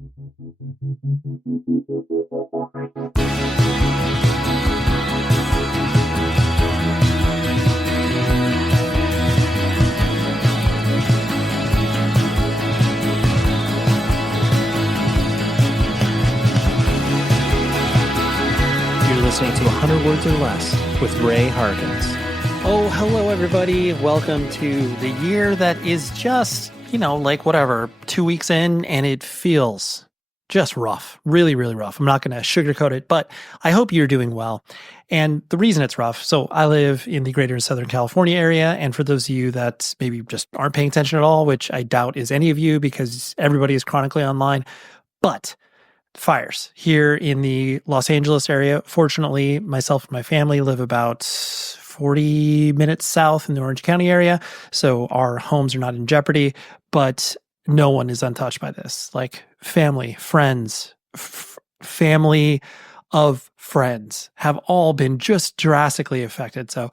You're listening to 100 Words or Less with Ray Harkins. Oh, hello, everybody. Welcome to the year that is just, like whatever, 2 weeks in, and it feels just rough. Really, really rough. I'm not going to sugarcoat it, but I hope you're doing well. And the reason it's rough, so I live in the greater Southern California area, and for those of you that maybe just aren't paying attention at all, which I doubt is any of you because everybody is chronically online, but fires here in the Los Angeles area. Fortunately, myself and my family live about 40 minutes south in the Orange County area, so our homes are not in jeopardy, but no one is untouched by this. Like family, friends, family of friends have all been just drastically affected. So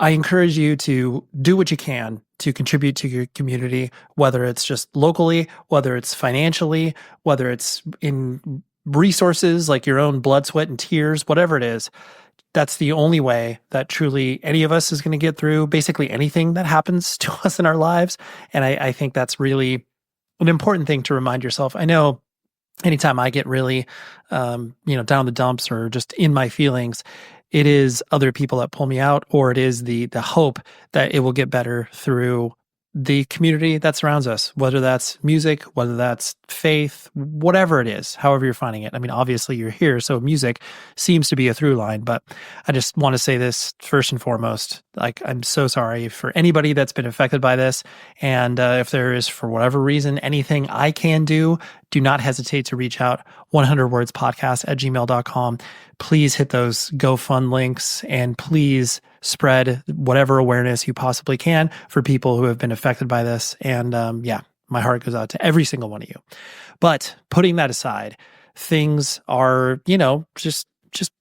I encourage you to do what you can to contribute to your community, whether it's just locally, whether it's financially, whether it's in resources like your own blood, sweat, and tears, whatever it is. That's the only way that truly any of us is going to get through basically anything that happens to us in our lives. And I think that's really an important thing to remind yourself. I know anytime I get really, down the dumps or just in my feelings, it is other people that pull me out, or it is the hope that it will get better through the community that surrounds us, whether that's music, whether that's faith, whatever it is, however you're finding it. I mean, obviously you're here, so music seems to be a through line, but I just want to say this first and foremost, like, I'm so sorry for anybody that's been affected by this. And if there is, for whatever reason, anything I can do, do not hesitate to reach out, 100wordspodcast@gmail.com. Please hit those GoFund links and please spread whatever awareness you possibly can for people who have been affected by this. And my heart goes out to every single one of you. But putting that aside, things are, just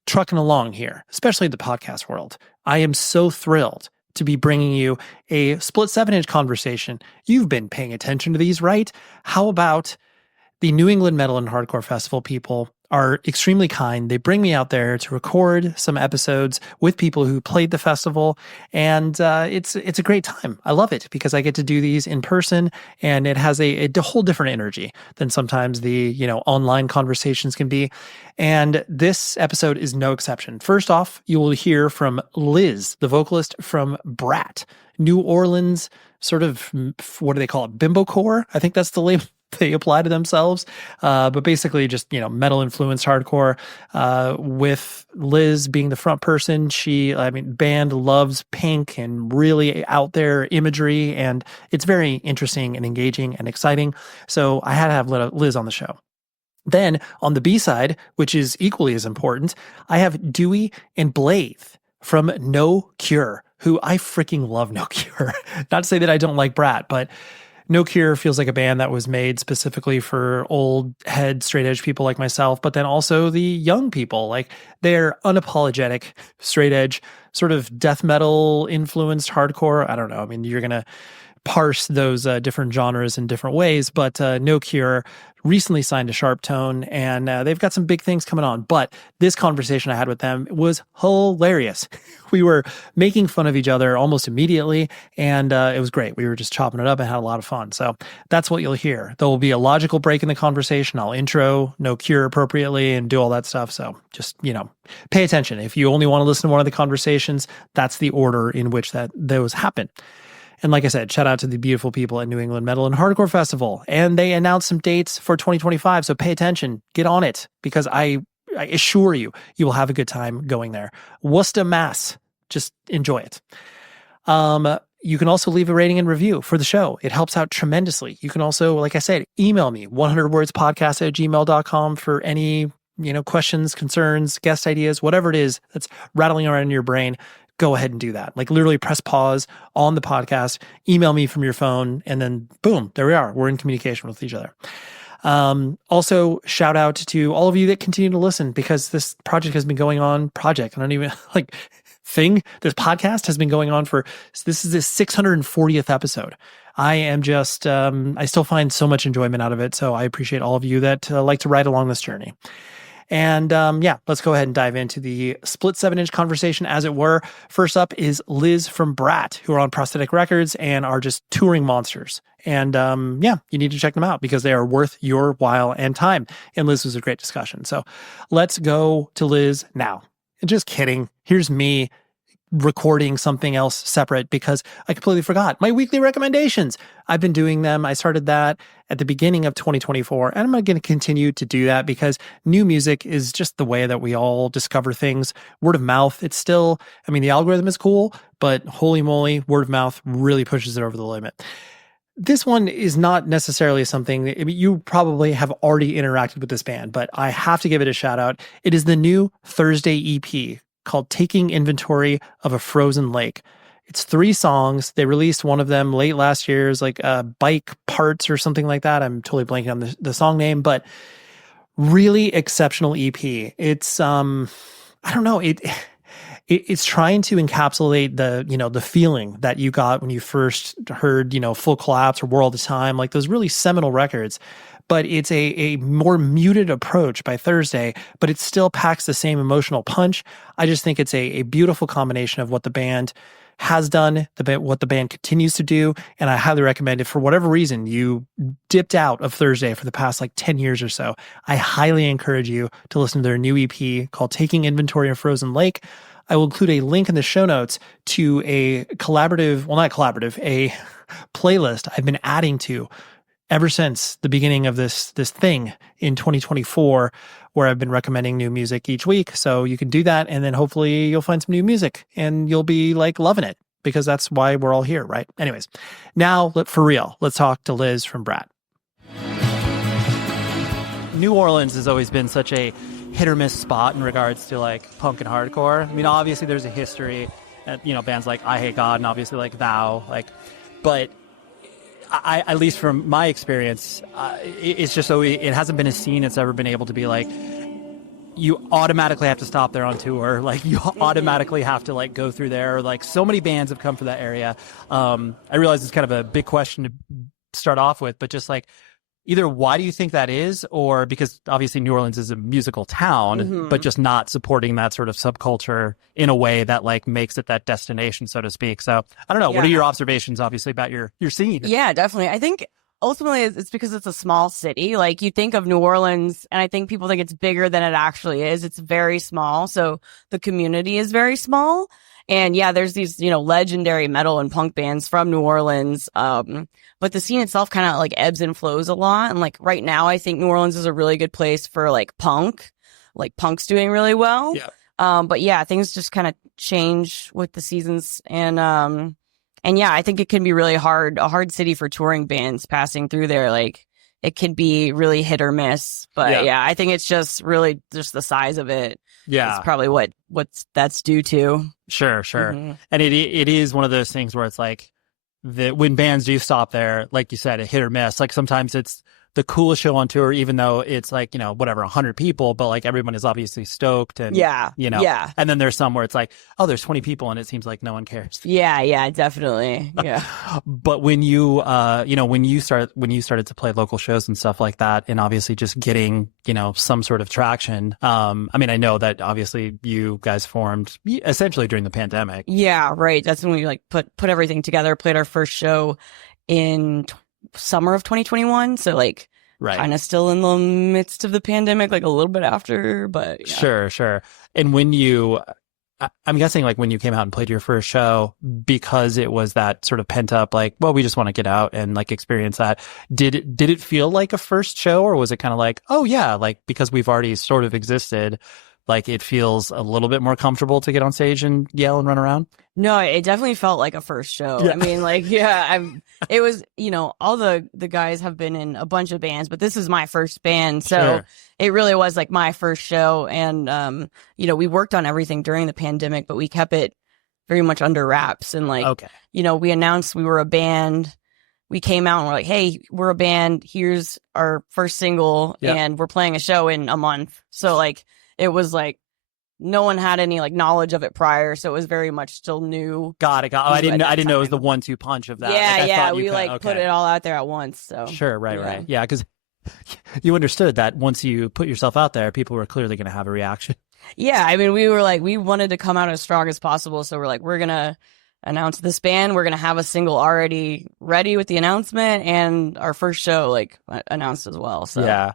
trucking along here, especially the podcast world. I am so thrilled to be bringing you a split 7-inch conversation. You've been paying attention to these, right? How about the New England Metal and Hardcore Festival people are extremely kind. They bring me out there to record some episodes with people who played the festival, and it's a great time. I love it because I get to do these in person, and it has a whole different energy than sometimes the online conversations can be. And this episode is no exception. First off, you will hear from Liz, the vocalist from Brat, New Orleans, sort of, what do they call it? Bimbo-core? I think that's the label they apply to themselves, but basically just, metal influenced hardcore, with Liz being the front person. Band loves pink and really out there imagery, and it's very interesting and engaging and exciting. So I had to have Liz on the show. Then on the B side, which is equally as important, I have Dewey and Blaythe from No Cure, who I freaking love No Cure. Not to say that I don't like Brat, but No Cure feels like a band that was made specifically for old head straight edge people like myself, but then also the young people. Like, they're unapologetic, straight edge, sort of death metal influenced hardcore. I don't know. I mean, you're going to parse those different genres in different ways, but No Cure recently signed to Sharp Tone, and they've got some big things coming on. But this conversation I had with them was hilarious. We were making fun of each other almost immediately, and it was great. We were just chopping it up and had a lot of fun. So that's what you'll hear. There will be a logical break in the conversation. I'll intro No Cure appropriately and do all that stuff. So just, pay attention. If you only want to listen to one of the conversations, that's the order in which those happen. And like I said, shout out to the beautiful people at New England Metal and Hardcore Festival. And they announced some dates for 2025. So pay attention, get on it, because I assure you, you will have a good time going there. Worcester, Mass. Just enjoy it. You can also leave a rating and review for the show. It helps out tremendously. You can also, like I said, email me, 100wordspodcast@gmail.com for any, questions, concerns, guest ideas, whatever it is that's rattling around in your brain. Go ahead and do that. Like, literally press pause on the podcast, email me from your phone, and then boom, there we are. We're in communication with each other. Also, shout out to all of you that continue to listen, because this project has been going on. I don't even like this podcast has been going on this is the 640th episode. I am just, I still find so much enjoyment out of it. So I appreciate all of you that like to ride along this journey. And let's go ahead and dive into the split 7-inch conversation, as it were. First up is Liz from Brat, who are on Prosthetic Records and are just touring monsters. And you need to check them out because they are worth your while and time. And Liz was a great discussion. So let's go to Liz now. Just kidding. Here's me recording something else separate because I completely forgot my weekly recommendations. I've been doing them. I started that at the beginning of 2024, and I'm going to continue to do that because new music is just the way that we all discover things. Word of mouth, it's still, the algorithm is cool, but holy moly, word of mouth really pushes it over the limit. This one is not necessarily something that, you probably have already interacted with this band, but I have to give it a shout out. It is the new Thursday EP called Taking Inventory of a Frozen Lake. It's 3 songs. They released one of them late last year. It's like Bike Parts or something like that. I'm totally blanking on the song name, but really exceptional EP. It's, I don't know, it's trying to encapsulate the feeling that you got when you first heard, Full Collapse or World of Time, like those really seminal records. But it's a more muted approach by Thursday, but it still packs the same emotional punch. I just think it's a beautiful combination of what the band has done, what the band continues to do, and I highly recommend it. For whatever reason you dipped out of Thursday for the past 10 years or so, I highly encourage you to listen to their new EP called Taking Inventory of Frozen Lake. I will include a link in the show notes to a a playlist I've been adding to ever since the beginning of this thing in 2024, where I've been recommending new music each week. So you can do that, and then hopefully you'll find some new music and you'll be loving it, because that's why we're all here, right? Anyways, now for real, let's talk to Liz from Brat. New Orleans has always been such a hit or miss spot in regards to punk and hardcore. Obviously there's a history at, bands like I Hate God and obviously Thou, but I, at least from my experience, it's just so it hasn't been a scene that's ever been able to be you automatically have to stop there on tour. You automatically have to go through there. So many bands have come from that area. I realize it's kind of a big question to start off with, but just either why do you think that is, or because obviously New Orleans is a musical town, but just not supporting that sort of subculture in a way that makes it that destination, so to speak. So I don't know. Yeah. What are your observations, obviously, about your scene? Yeah, definitely. I think ultimately it's because it's a small city. You think of New Orleans, and I think people think it's bigger than it actually is. It's very small. So the community is very small. And yeah, there's these, legendary metal and punk bands from New Orleans. But the scene itself kind of ebbs and flows a lot. And right now, I think New Orleans is a really good place for punk. Punk's doing really well. Yeah. But yeah, things just kind of change with the seasons. And yeah, I think it can be really a hard city for touring bands passing through there. It can be really hit or miss. But yeah, I think it's just really just the size of it. Yeah, it's probably what's that's due to. Sure. And it is one of those things where it's when bands do stop there, like you said, a hit or miss. Sometimes it's the coolest show on tour, even though it's 100 people, but everyone is obviously stoked, and yeah. And then there's some where it's there's 20 people and it seems like no one cares. Yeah, definitely. Yeah. But when you when you started to play local shows and stuff like that, and obviously just getting some sort of traction. I know that obviously you guys formed essentially during the pandemic. Yeah, right. That's when we put everything together. Played our first show in summer of 2021, so right, kind of still in the midst of the pandemic, a little bit after, but yeah. Sure. And when I'm guessing when you came out and played your first show, because it was that sort of pent up we just want to get out and experience that, did it feel like a first show, or was it kind of oh yeah, because we've already sort of existed, it feels a little bit more comfortable to get on stage and yell and run around? No, it definitely felt like a first show. Yeah. It was, all the guys have been in a bunch of bands, but this is my first band. So sure. It really was my first show. And, we worked on everything during the pandemic, but we kept it very much under wraps. And okay. We announced we were a band. we came out and we're like, hey, we're a band. Here's our first single, and we're playing a show in a month. So like, it was like, no one had any like knowledge of it prior, so it was very much still new. Got it. I didn't know it was the 1-2 punch of that. Yeah, we put it all out there at once. So sure, right. Yeah, because you understood that once you put yourself out there, people were clearly going to have a reaction. Yeah, I mean, we were like, we wanted to come out as strong as possible, so we're like, we're gonna announce this band. We're gonna have a single already ready with the announcement, and our first show like announced as well. So yeah.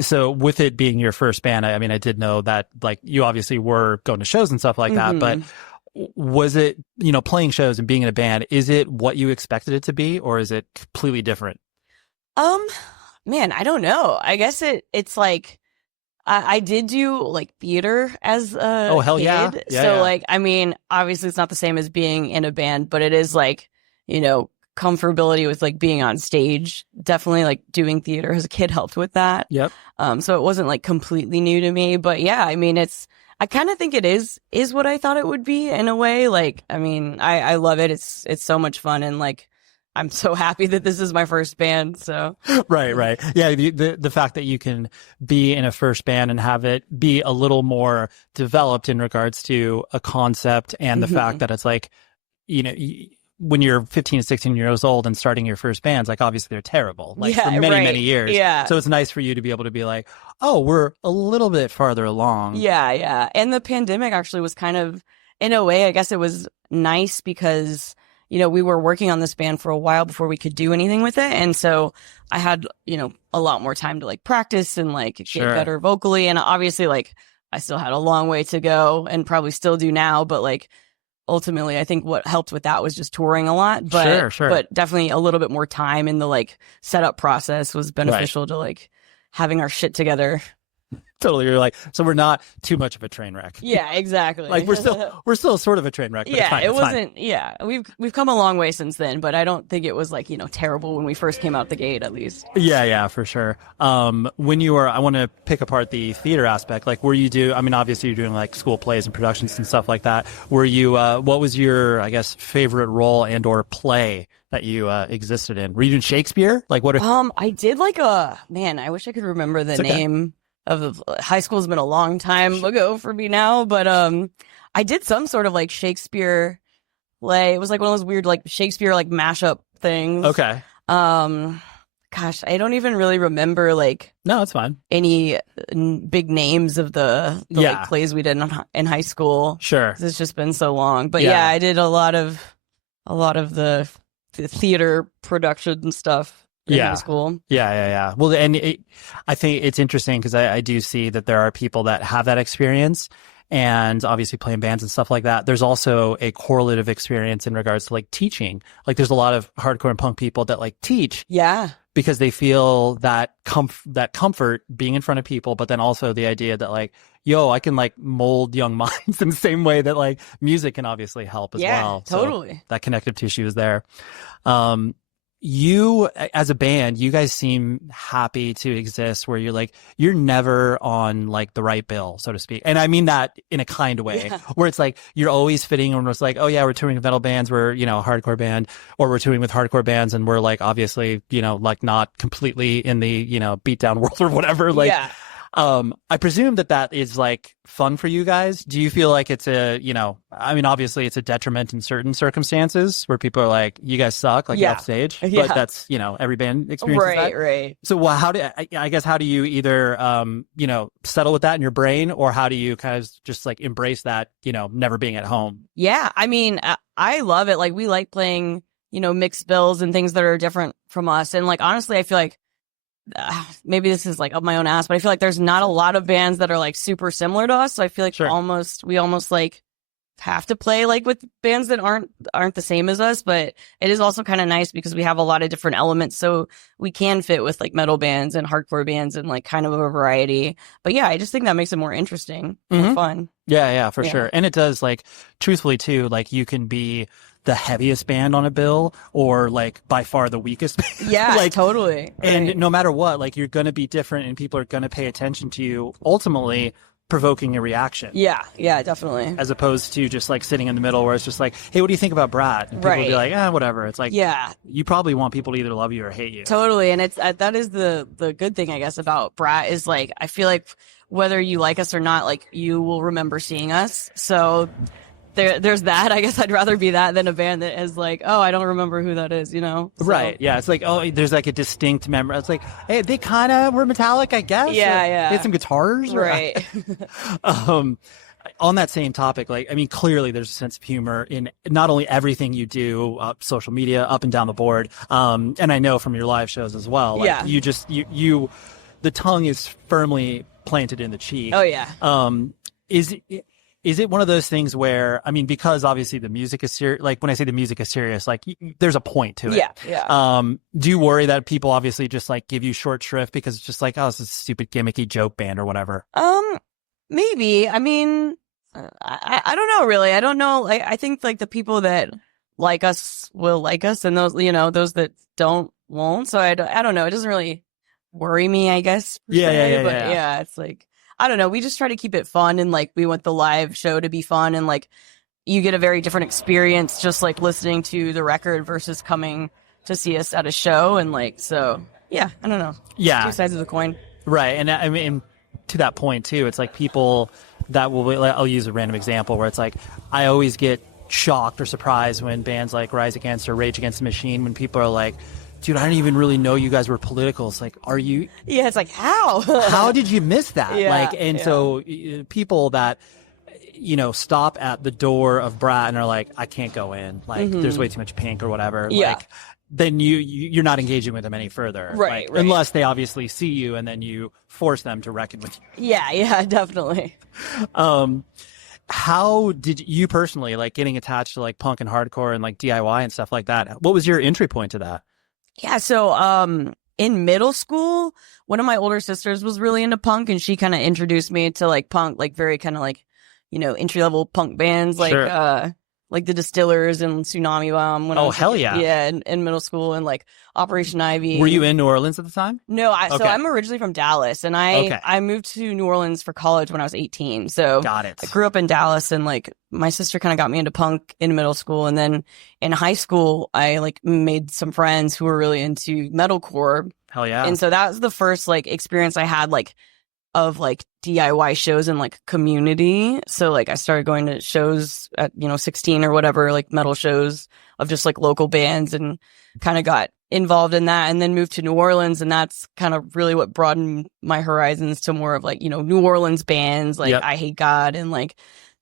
So with it being your first band, I mean, I did know that like you obviously were going to shows and stuff like that, but was it, playing shows and being in a band, is it what you expected it to be, or is it completely different? Man, I don't know. I guess it's like, I did do like theater as a hell kid. Yeah. So like, I mean, obviously it's not the same as being in a band, but it is like, comfortability with like being on stage. Definitely like doing theater as a kid helped with that. Yep. So it wasn't like completely new to me, but yeah, I mean, I kind of think it is what I thought it would be in a way. Like, I mean, I love it. It's so much fun. And like, I'm so happy that this is my first band. So right. Yeah. The fact that you can be in a first band and have it be a little more developed in regards to a concept, and the fact that it's like, when you're 15 and 16 years old and starting your first bands, like obviously they're terrible, like for many years. Yeah. So it's nice for you to be able to be like, oh, we're a little bit farther along. Yeah. And the pandemic actually was kind of, in a way, I guess it was nice because, we were working on this band for a while before we could do anything with it. And so I had, a lot more time to like practice and like get better vocally. And obviously like I still had a long way to go and probably still do now, but like, ultimately, I think what helped with that was just touring a lot, but sure. But definitely a little bit more time in the like setup process was beneficial to like having our shit together. Totally. You're like, so we're not too much of a train wreck. Yeah, exactly. Like we're still sort of a train wreck. But yeah, it wasn't. Fine. Yeah, we've come a long way since then, but I don't think it was like terrible when we first came out the gate, at least. Yeah, for sure. When you were, I want to pick apart the theater aspect. Like, I mean, obviously you're doing like school plays and productions and stuff like that. Were you? What was your, I guess, favorite role and/or play that you existed in? Were you doing Shakespeare? Like what? I did like I wish I could remember the name of high school's been a long time ago for me now, but I did some sort of like Shakespeare play. It was like one of those weird like Shakespeare like mashup things. Okay. Gosh, I don't even really remember like no, it's fine. Any big names of the like plays we did in high school. Sure. It's just been so long, but yeah, I did a lot of the theater production stuff. High school. Yeah. Well, and I think it's interesting because I do see that there are people that have that experience, and obviously playing bands and stuff like that. There's also a correlative experience in regards to like teaching. Like there's a lot of hardcore and punk people that like teach. Yeah. Because they feel that comfort being in front of people, but then also the idea that like, I can like mold young minds in the same way that like music can obviously help as well. Totally. So that connective tissue is there. You, as a band, you guys seem happy to exist where you're never on like the right bill, so to speak. And I mean that in a kind of way, where it's like you're always fitting and it's like, oh yeah, we're touring with metal bands, we're, a hardcore band, or we're touring with hardcore bands and we're like obviously, like not completely in the, beat down world or whatever. Like, I presume that is like fun for you guys. Do you feel like it's obviously it's a detriment in certain circumstances where people are like, you guys suck, like off stage, but that's, every band experiences that. Right. So how do you either, settle with that in your brain, or how do you kind of just like embrace that, never being at home? Yeah. I mean, I love it. Like we like playing, mixed bills and things that are different from us. And like, honestly, I feel like, maybe this is like up my own ass, but I feel like there's not a lot of bands that are like super similar to us. So I feel like we almost like have to play like with bands that aren't the same as us. But it is also kind of nice because we have a lot of different elements, so we can fit with like metal bands and hardcore bands and like kind of a variety. But yeah, I just think that makes it more interesting, more fun. Yeah, for sure. And it does, like, truthfully too, like you can be the heaviest band on a bill or like by far the weakest band. Yeah, like, totally. And no matter what, like you're going to be different and people are going to pay attention to you ultimately provoking a reaction. Yeah, definitely. As opposed to just like sitting in the middle where it's just like, hey, what do you think about Brat? And people will be like, whatever. It's like, you probably want people to either love you or hate you. Totally. And it's that is the good thing, I guess, about Brat is like, I feel like whether you like us or not, like you will remember seeing us. So there's that. I guess I'd rather be that than a band that is like, oh, I don't remember who that is, So. Right. Yeah. It's like, oh, there's like a distinct memory. It's like, hey, they kind of were metallic, I guess. Yeah. They had some guitars. Right. On that same topic, like, I mean, clearly there's a sense of humor in not only everything you do, social media, up and down the board. And I know from your live shows as well. Like, you, the tongue is firmly planted in the cheek. Oh, yeah. Is it one of those things where, I mean, because obviously the music is serious, like when I say the music is serious, like there's a point to it. Yeah. Do you worry that people obviously just like give you short shrift because it's just like, oh, it's a stupid gimmicky joke band or whatever? Maybe. I mean, I don't know really. I don't know. I think like the people that like us will like us and those, those that don't won't. So I don't know. It doesn't really worry me, I guess. Yeah. It's like, I don't know. We just try to keep it fun and like we want the live show to be fun and like you get a very different experience just like listening to the record versus coming to see us at a show and like so yeah, I don't know. Yeah. Two sides of the coin. Right. And I mean to that point too, it's like people that will I'll use a random example where it's like I always get shocked or surprised when bands like Rise Against or Rage Against the Machine when people are like, dude, I didn't even really know you guys were political. It's like, are you? Yeah, it's like, how? How did you miss that? Yeah, So people that, stop at the door of Brat and are like, I can't go in. Like, there's way too much pink or whatever. Yeah. Like, then you're not engaging with them any further. Right. Unless they obviously see you and then you force them to reckon with you. Yeah, definitely. How did you personally, like, getting attached to like punk and hardcore and like DIY and stuff like that? What was your entry point to that? Yeah, so in middle school, one of my older sisters was really into punk and she kind of introduced me to like punk, like very kind of like, entry level punk bands like the Distillers and Tsunami Bomb. When I was hell yeah. Yeah, in middle school and like Operation Ivy. Were you in New Orleans at the time? No, so I'm originally from Dallas and I moved to New Orleans for college when I was 18. So got it. I grew up in Dallas and like my sister kind of got me into punk in middle school. And then in high school, I like made some friends who were really into metalcore. Hell yeah. And so that was the first like experience I had like of like DIY shows and like community. So like I started going to shows at 16 or whatever, like metal shows of just like local bands and kind of got involved in that and then moved to New Orleans and that's kind of really what broadened my horizons to more of like New Orleans bands like I Hate God and like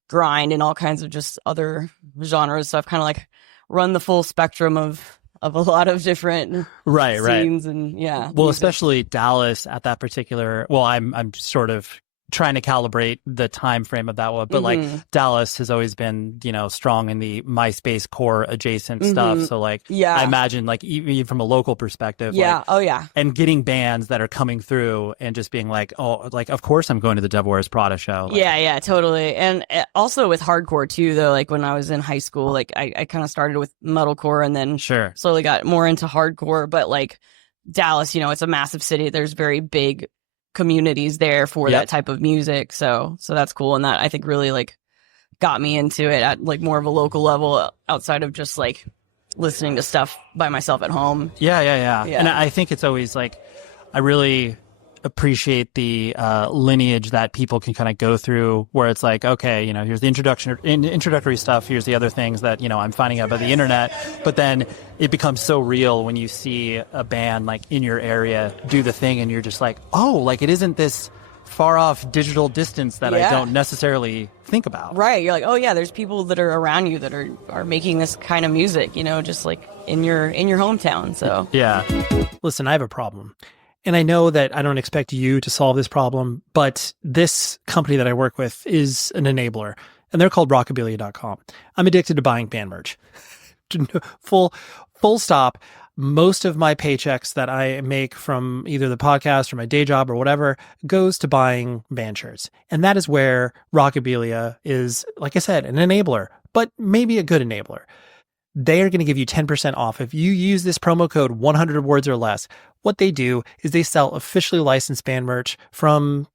grind and all kinds of just other genres. So I've kind of like run the full spectrum of a lot of different scenes and well music. Especially Dallas at that particular I'm sort of trying to calibrate the time frame of that one, but like Dallas has always been strong in the MySpace core adjacent stuff, so like I imagine like even from a local perspective and getting bands that are coming through and just being like, oh, like of course I'm going to the Devil Wears Prada show. Like, totally. And also with hardcore too though, like when I was in high school, like I kind of started with metalcore and then slowly got more into hardcore, but like Dallas, it's a massive city, there's very big communities there for that type of music, so that's cool, and that I think really like got me into it at like more of a local level outside of just like listening to stuff by myself at home. And I think it's always like I really appreciate the lineage that people can kind of go through where it's like, okay, here's the introductory stuff, here's the other things that I'm finding out about the internet, but then it becomes so real when you see a band like in your area do the thing and you're just like, oh, like it isn't this far off digital distance that I don't necessarily think about. Right. You're like, oh yeah, there's people that are around you that are making this kind of music, just like in your hometown. So yeah. Listen, I have a problem. And I know that I don't expect you to solve this problem, but this company that I work with is an enabler, and they're called rockabilia.com. I'm addicted to buying band merch. Full stop. Most of my paychecks that I make from either the podcast or my day job or whatever goes to buying band shirts. And that is where Rockabilia is, like I said, an enabler, but maybe a good enabler. They are going to give you 10% off if you use this promo code 100 words or less. What they do is they sell officially licensed band merch from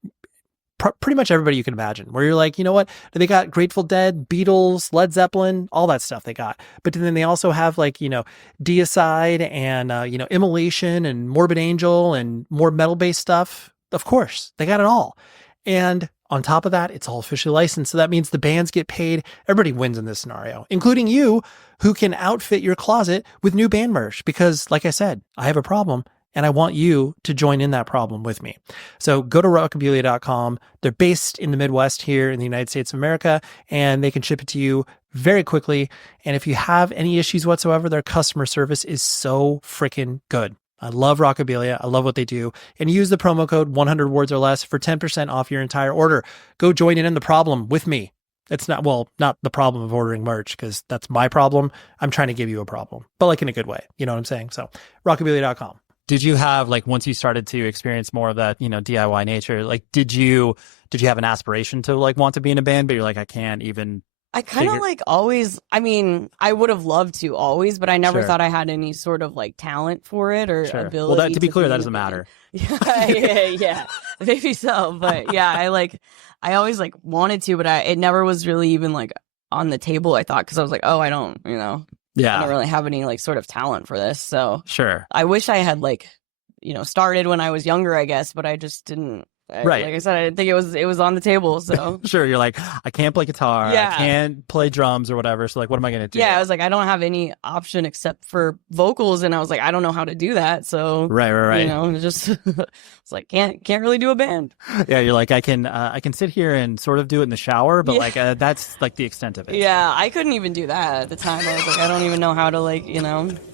pretty much everybody you can imagine, where you're like, you know what? They got Grateful Dead, Beatles, Led Zeppelin, all that stuff they got. But then they also have like, Deicide and, Immolation and Morbid Angel and more metal-based stuff. Of course, they got it all. And on top of that, it's all officially licensed. So that means the bands get paid. Everybody wins in this scenario, including you, who can outfit your closet with new band merch. Because like I said, I have a problem and I want you to join in that problem with me. So go to rockabilia.com. They're based in the Midwest here in the United States of America, and they can ship it to you very quickly. And if you have any issues whatsoever, their customer service is so freaking good. I love Rockabilia. I love what they do. And use the promo code 100 words or less for 10% off your entire order. Go join in the problem with me. It's not the problem of ordering merch, because that's my problem. I'm trying to give you a problem, but like in a good way. You know what I'm saying? So rockabilia.com. Did you have, like, once you started to experience more of that, DIY nature, like, did you have an aspiration to like want to be in a band, but you're like, I can't even? I kind of like always, I mean, I would have loved to always, but I never Sure. thought I had any sort of like talent for it or Sure. ability. Well, to be clear, in that a doesn't band. matter. Yeah, maybe so, but yeah, I always like wanted to, but it never was really even like on the table, I thought, because I was like, oh, I don't Yeah. really have any like sort of talent for this. So Sure. I wish I had like, started when I was younger, I guess, but I just didn't. Right. Like I said, I didn't think it was on the table. So Sure. You're like, I can't play guitar. Yeah. I can't play drums or whatever. So like, what am I going to do? yeah, I was like, I don't have any option except for vocals, and I was like, I don't know how to do that. So Right. just it's like can't really do a band. Yeah. You're like, I can sit here and sort of do it in the shower, but Yeah. like, that's like the extent of it. Yeah, I couldn't even do that at the time. I was like, I don't even know how to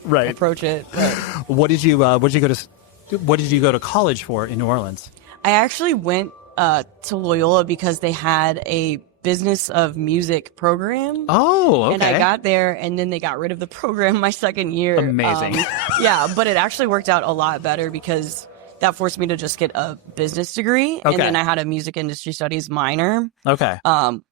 Right. approach it. But What did you go to college for in New Orleans? I actually went to Loyola because they had a business of music program. Oh, okay. And I got there, and then they got rid of the program my second year. Amazing. Yeah, but it actually worked out a lot better because that forced me to just get a business degree. Okay. And then I had a music industry studies minor, Okay.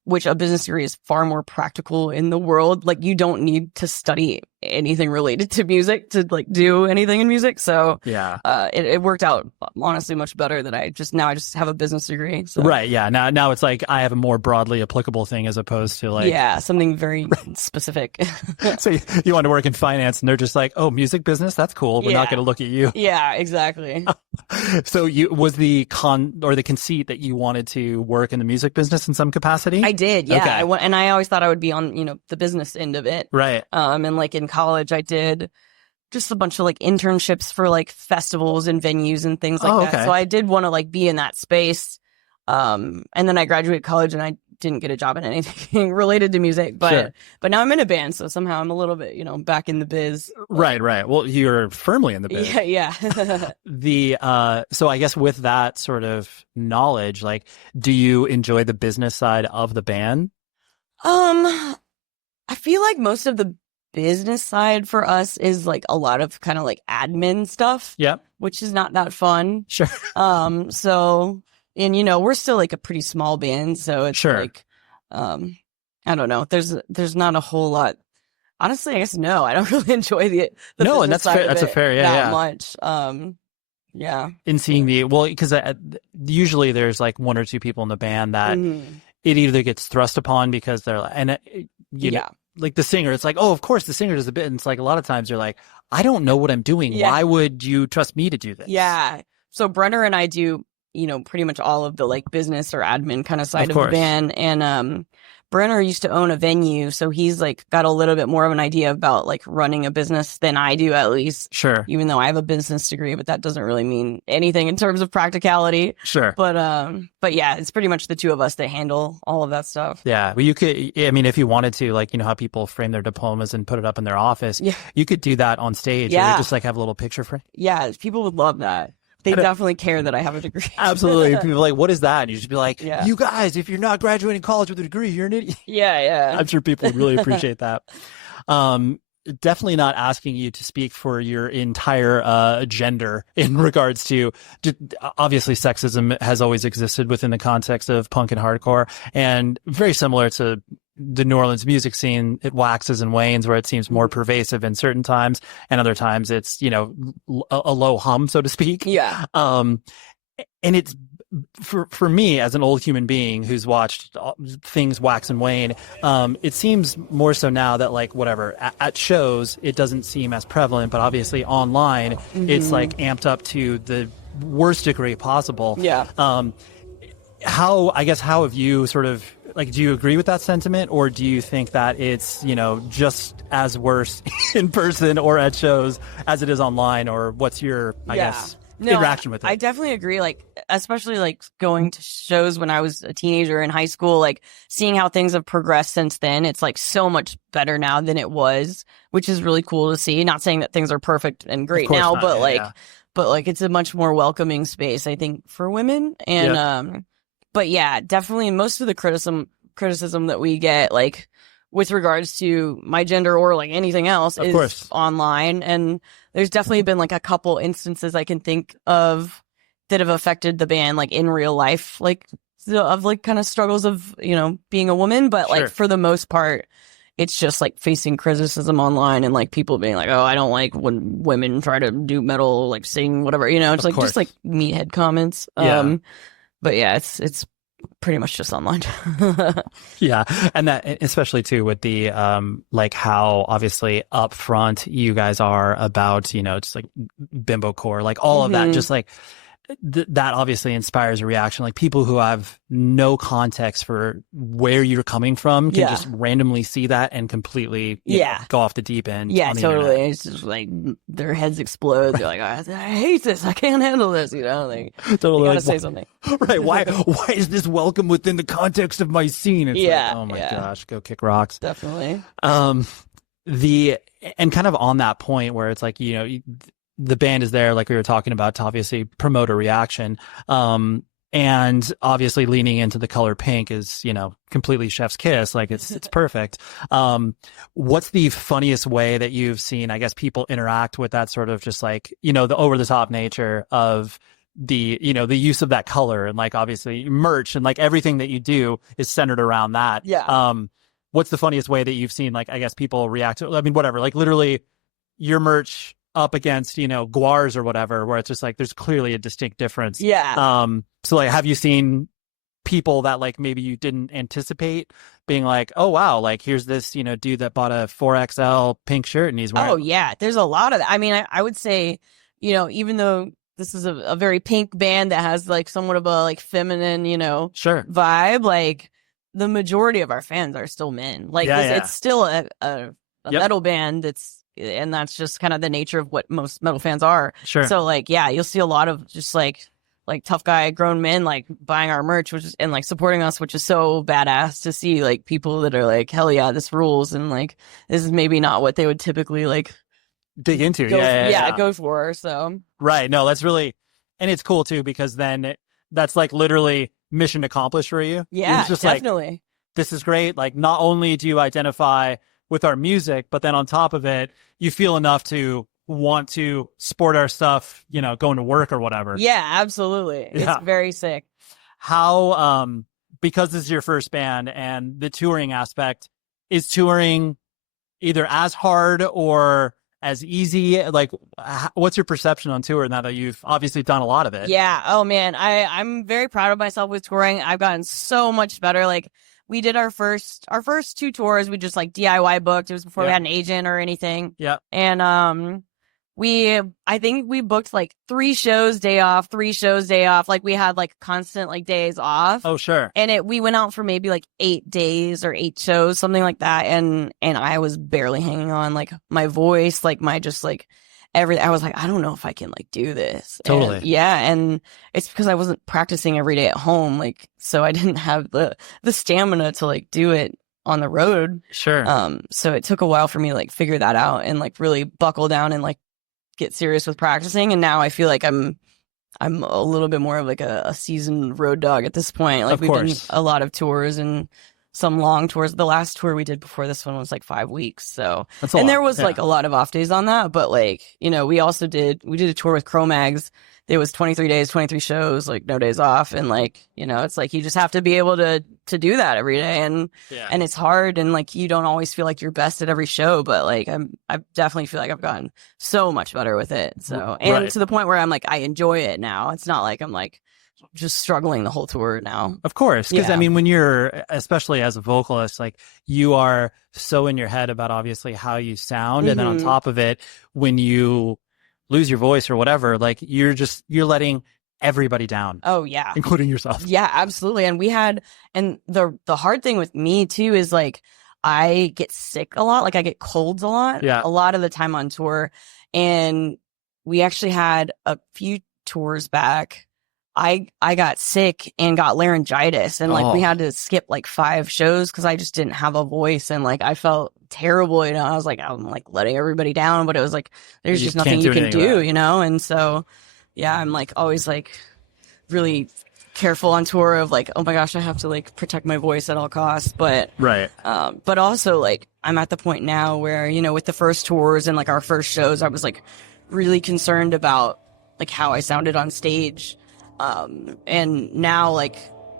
which a business degree is far more practical in the world. Like, you don't need to study anything related to music to like do anything in music. So Yeah. it worked out honestly much better that I just have a business degree. So. Right. Yeah. Now it's like I have a more broadly applicable thing as opposed to like. Yeah, something very specific. So you want to work in finance, and they're just like, oh, music business, that's cool. We're not Yeah. going to look at you. Yeah, exactly. So was the conceit that you wanted to work in the music business in some capacity? I did, yeah. Okay. And I always thought I would be on, the business end of it. Right. And like in college, I did just a bunch of like internships for like festivals and venues and things like that. Okay. So I did want to like be in that space. And then I graduated college and I didn't get a job in anything related to music, but now I'm in a band, so somehow I'm a little bit, back in the biz. Right. Well, you're firmly in the biz. Yeah. So I guess with that sort of knowledge, like, do you enjoy the business side of the band? I feel like most of the business side for us is like a lot of kind of like admin stuff. Yep. Which is not that fun. Sure. So, and we're still like a pretty small band, so it's Sure. like, I don't know. There's not a whole lot. Honestly, I guess no. I don't really enjoy the No, and business that's side fair. of That's a it fair, yeah, that yeah. much. Yeah. In seeing because usually there's like one or two people in the band that Mhm. it either gets thrust upon because they're like, and Yeah. like the singer, it's like, oh, of course the singer does a bit. And it's like a lot of times you're like, I don't know what I'm doing. Yeah. Why would you trust me to do this? Yeah. So Brenner and I do, pretty much all of the like business or admin kind of side of the course. band. And Brenner used to own a venue, so he's like got a little bit more of an idea about like running a business than I do, at least. Sure. Even though I have a business degree, but that doesn't really mean anything in terms of practicality. Sure. But yeah, it's pretty much the two of us that handle all of that stuff. Yeah. Well, you could, I mean, if you wanted to, like, how people frame their diplomas and put it up in their office, Yeah. you could do that on stage. Yeah. Or just like have a little picture frame. Yeah, people would love that. They definitely care that I have a degree. Absolutely. People are like, what is that? And you just be like, Yeah. you guys, if you're not graduating college with a degree, you're an idiot. Yeah. I'm sure people would really appreciate that. Definitely not asking you to speak for your entire gender in regards to, obviously sexism has always existed within the context of punk and hardcore, and very similar to the New Orleans music scene. It waxes and wanes, where it seems more pervasive in certain times, and other times it's, a low hum, so to speak. Yeah. And it's for me as an old human being who's watched things wax and wane, it seems more so now that like whatever at shows it doesn't seem as prevalent, but obviously online it's like amped up to the worst degree possible. Yeah. How have you sort of like, do you agree with that sentiment, or do you think that it's, you know, just as worse in person or at shows as it is online, or what's your interaction with it? I definitely agree. Like, especially like going to shows when I was a teenager in high school, like seeing how things have progressed since then. It's like so much better now than it was, which is really cool to see. Not saying that things are perfect and great now, but like it's a much more welcoming space, I think, for women. And but yeah, definitely most of the criticism that we get, like with regards to my gender or like anything else, is online. And there's definitely been like a couple instances I can think of that have affected the band, like in real life, like of like kind of struggles of, you know, being a woman. But like for the most part, it's just like facing criticism online and like people being like, oh, I don't like when women try to do metal, like sing, whatever, you know, it's like just like meathead comments. But yeah, it's pretty much just online. Yeah. And that, especially too with the, like how obviously upfront you guys are about, you know, just like bimbo-core, like all of that, just like that obviously inspires a reaction. Like people who have no context for where you're coming from can just randomly see that and completely you know, go off the deep end. Yeah, totally. It's just like their heads explode. They're like, oh, I hate this. I can't handle this. You know, like totally. You gotta say something. Right. Why is this welcome within the context of my scene? It's like, oh my gosh, go kick rocks. Definitely. And kind of on that point where it's like, you know, the band is there, like we were talking about, to obviously promote a reaction. And obviously leaning into the color pink is, you know, completely chef's kiss. Like it's perfect. What's the funniest way that you've seen, I guess, people interact with that sort of just like, you know, the over the top nature of the, you know, the use of that color, and like obviously merch and like everything that you do is centered around that. Yeah. What's the funniest way that you've seen, like, I guess people react to, I mean, whatever, like literally your merch up against, you know, Gwar's or whatever, where it's just like there's clearly a distinct difference. Yeah. So like, have you seen people that like maybe you didn't anticipate being like, oh wow, like here's this, you know, dude that bought a 4XL pink shirt and he's wearing. Oh yeah, there's a lot of that. I mean, I would say, you know, even though this is a very pink band that has like somewhat of a like feminine, you know, vibe, like the majority of our fans are still men. Like it's still a metal band and that's just kind of the nature of what most metal fans are. So like, yeah, you'll see a lot of just like tough guy grown men like buying our merch, and like supporting us, which is so badass to see, like people that are like, hell yeah, this rules, and like this is maybe not what they would typically like dig into. Go for. So right, no, that's really, and it's cool too because then that's like literally mission accomplished for you. Yeah, it's just definitely. Like, this is great. Like not only do you identify with our music, but then on top of it, you feel enough to want to sport our stuff, you know, going to work or whatever. Yeah, absolutely. Yeah. It's very sick. How, because this is your first band and the touring aspect, is touring either as hard or as easy? Like, what's your perception on tour now that you've obviously done a lot of it? Yeah. Oh man, I'm very proud of myself with touring. I've gotten so much better. Like, we did our first 2 tours. We just like DIY booked. It was before we had an agent or anything. Yeah. And I think we booked like 3 shows, day off, 3 shows, day off. Like we had like constant like days off. Oh, sure. And we went out for maybe like 8 days or 8 shows, something like that. And I was barely hanging on. Like my voice, like my just like everything. I was like, I don't know if I can like do this. Totally. And, and it's because I wasn't practicing every day at home. Like, so I didn't have the stamina to like do it on the road. Sure. So it took a while for me to like figure that out and like really buckle down and like get serious with practicing. And now I feel like I'm a little bit more of like a seasoned road dog at this point. Like we've done a lot of tours and some long tours. The last tour we did before this one was like 5 weeks. So, and there was like a lot of off days on that, but like, you know, we did a tour with Cro-Mags. It was 23 days, 23 shows, like no days off. And like, you know, it's like, you just have to be able to do that every day. And it's hard. And like, you don't always feel like you're best at every show, but like, I definitely feel like I've gotten so much better with it. So, and to the point where I'm like, I enjoy it now. It's not like I'm like just struggling the whole tour now. Of course. Because Yeah. I mean, when you're, especially as a vocalist, like you are so in your head about obviously how you sound. And then on top of it, when you lose your voice or whatever, like you're letting everybody down. Oh yeah. Including yourself. Yeah, absolutely. And the hard thing with me too is like I get sick a lot. Like I get colds a lot. Yeah. A lot of the time on tour. And we actually had a few tours back. I got sick and got laryngitis, and like we had to skip like 5 shows because I just didn't have a voice, and like I felt terrible. You know, I was like, I'm like letting everybody down, but it was like there's just nothing you can do, you know. And so yeah, I'm like always like really careful on tour of like, oh my gosh, I have to like protect my voice at all costs. But right. But also like I'm at the point now where, you know, with the first tours and like our first shows, I was like really concerned about like how I sounded on stage. And now like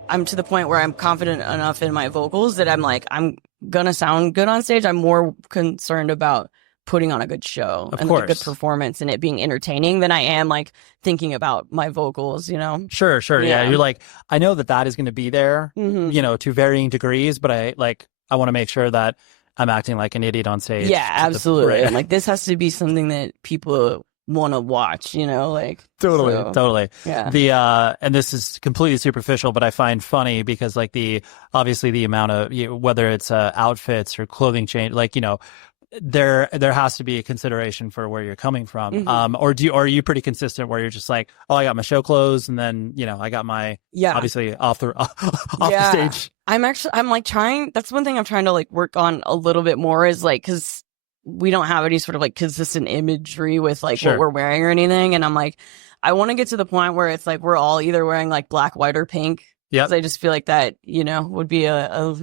I'm to the point where I'm confident enough in my vocals that I'm like, I'm gonna sound good on stage. I'm more concerned about putting on a good show and like a good performance and it being entertaining than I am like thinking about my vocals, you know? Sure. Yeah. You're like, I know that is going to be there, you know, to varying degrees, but I want to make sure that I'm acting like an idiot on stage. Yeah, absolutely. And like this has to be something that people want to watch, you know, like totally. Yeah. And this is completely superficial, but I find funny because like obviously the amount of whether it's outfits or clothing change, like, you know, there has to be a consideration for where you're coming from. Or are you pretty consistent where you're just like, oh, I got my show clothes and then, you know, I got my obviously off the stage. I'm like trying, that's one thing I'm trying to like work on a little bit more is like, cause we don't have any sort of like consistent imagery with like what we're wearing or anything. And I'm like, I want to get to the point where it's like, we're all either wearing like black, white, or pink. Yeah. Cause I just feel like that, you know, would be a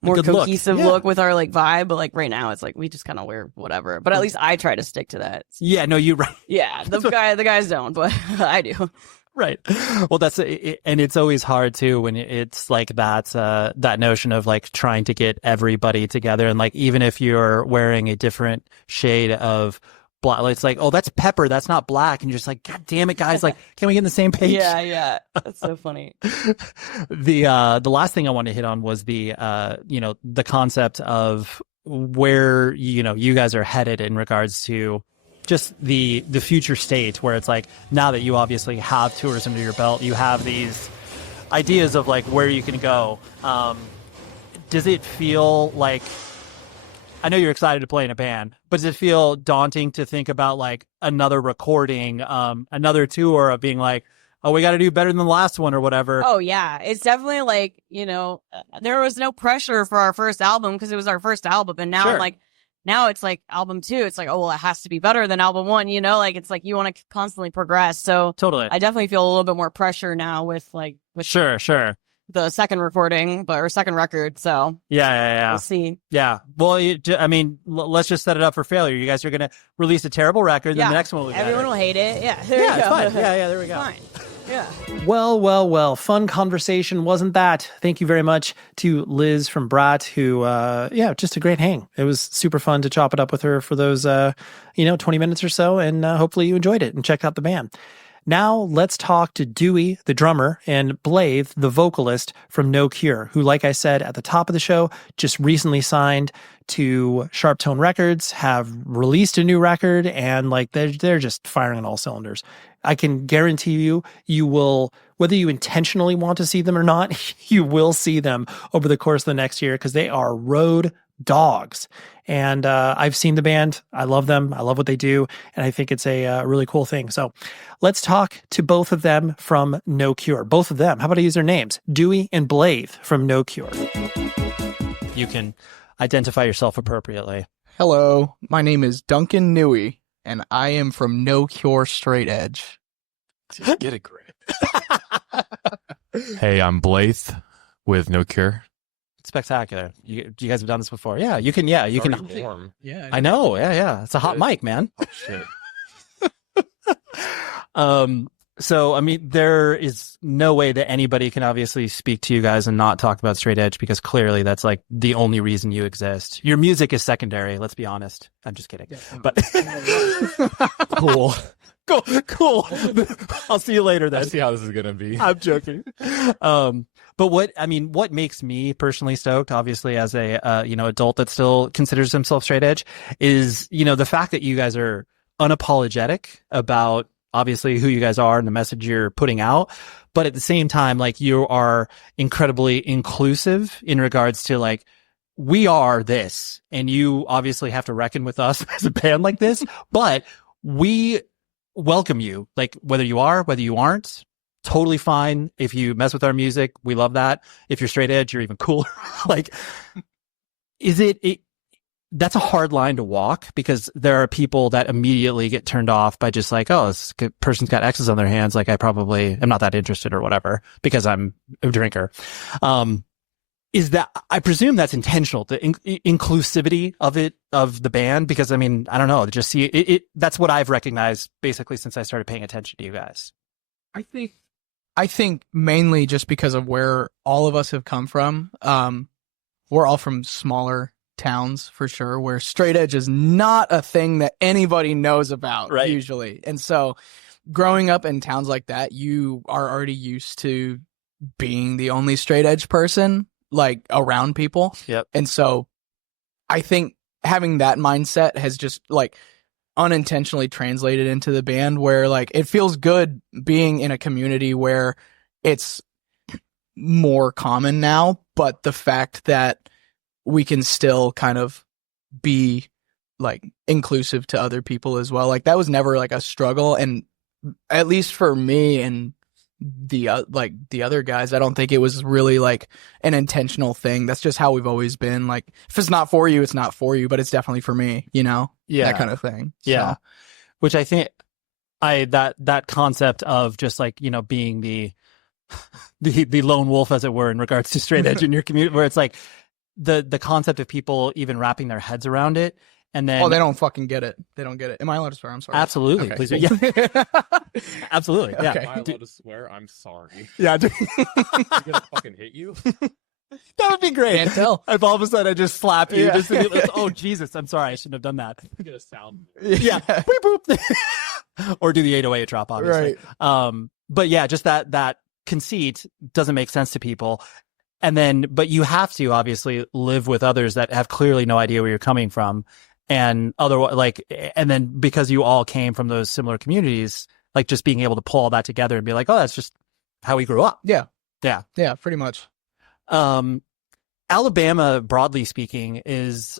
more cohesive look with our like vibe. But like right now it's like, we just kind of wear whatever, but at least I try to stick to that. Yeah, no, you're right. Yeah. The guys don't, but I do. Right. Well, that's it, and it's always hard too when it's like that notion of like trying to get everybody together, and like even if you're wearing a different shade of black, it's like, oh, that's pepper, that's not black, and you're just like, God damn it, guys, like, can we get on the same page? Yeah, that's so funny. The last thing I wanted to hit on was the concept of where you guys are headed in regards to just the future state, where it's like, now that you obviously have tours under your belt, you have these ideas of like where you can go. Does it feel like, I know you're excited to play in a band, but does it feel daunting to think about like another recording, another tour of being like, oh, we got to do better than the last one or whatever? Oh yeah, it's definitely like, there was no pressure for our first album because it was our first album, and now I'm like, now it's like album 2, it's like, oh, well, it has to be better than album 1, like it's like you want to constantly progress. So totally, I definitely feel a little bit more pressure now with sure the second recording, or second record. So yeah, we'll see. Yeah, well, I mean, let's just set it up for failure. You guys are gonna release a terrible record, then the next one will be better. Everyone will hate it. Yeah, it's fine. Yeah, there we go. Fine. Yeah. Well, fun conversation, wasn't that? Thank you very much to Liz from Brat, who, just a great hang. It was super fun to chop it up with her for those, 20 minutes or so, and hopefully you enjoyed it and checked out the band. Now let's talk to Dewey, the drummer, and Blaythe, the vocalist from No Cure, who, like I said at the top of the show, just recently signed to Sharp Tone Records, have released a new record, and like they're just firing on all cylinders. I can guarantee you will, whether you intentionally want to see them or not, you will see them over the course of the next year because they are road dogs. And I've seen the band. I love them. I love what they do. And I think it's a really cool thing. So let's talk to both of them from No Cure. Both of them. How about I use their names? Dewey and Blaythe from No Cure. You can identify yourself appropriately. Hello, my name is Duncan Newey, and I am from No Cure Straight Edge. Just get a grip. Hey, I'm Blaythe with No Cure. Spectacular. You guys have done this before. Yeah, you can. Yeah, you can. Warm. Yeah, I know. Yeah. It's a hot mic, man. Oh, shit. So, I mean, there is no way that anybody can obviously speak to you guys and not talk about Straight Edge, because clearly that's like the only reason you exist. Your music is secondary, let's be honest. I'm just kidding. Yeah. But cool. Cool. I'll see you later then. I see how this is gonna be. I'm joking. But what makes me personally stoked, obviously as a adult that still considers himself straight edge, is the fact that you guys are unapologetic about obviously who you guys are and the message you're putting out, but at the same time, like, you are incredibly inclusive in regards to, like, we are this, and you obviously have to reckon with us as a band like this, but we welcome you, like, whether you are, whether you aren't. Totally fine if you mess with our music. We love that. If you're straight edge, you're even cooler. Like, that's a hard line to walk, because there are people that immediately get turned off by just like, oh, this person's got X's on their hands. Like, I probably am not that interested or whatever because I'm a drinker. Is that, I presume that's intentional, the inclusivity of the band, because I mean, I don't know, just see it. That's what I've recognized basically since I started paying attention to you guys. I think mainly just because of where all of us have come from. We're all from smaller towns for sure, where straight edge is not a thing that anybody knows about, right, usually. And so growing up in towns like that, you are already used to being the only straight edge person, like, around people. Yep. And so I think having that mindset has just, like, unintentionally translated into the band, where, like, it feels good being in a community where it's more common now, but the fact that we can still kind of be, like, inclusive to other people as well, like, that was never, like, a struggle. And at least for me and the other guys, I don't think it was really, like, an intentional thing. That's just how we've always been. Like, if it's not for you, it's not for you, but it's definitely for me, Yeah. that kind of thing. Yeah. So. Which I think that concept of just, like, being the lone wolf, as it were, in regards to straight edge in your community, where it's like the concept of people even wrapping their heads around it. And then, they don't fucking get it. They don't get it. Am I allowed to swear? I'm sorry. Absolutely. Okay, Please. cool. Yeah. Absolutely. Yeah. Okay. Am I allowed to swear? I'm sorry. Yeah. I'm gonna fucking hit you. That would be great. Can't tell. If all of a sudden I just slap you, Yeah. just to be, oh Jesus, I'm sorry, I shouldn't have done that. Get a sound. Yeah. Boop, boop. Or do the 808 drop, obviously. Right. But yeah, just that conceit doesn't make sense to people. And then, but you have to obviously live with others that have clearly no idea where you're coming from. And otherwise, like, and then because you all came from those similar communities, like, just being able to pull all that together and be like, oh, that's just how we grew up. Yeah. Yeah. Yeah, pretty much. Alabama, broadly speaking, is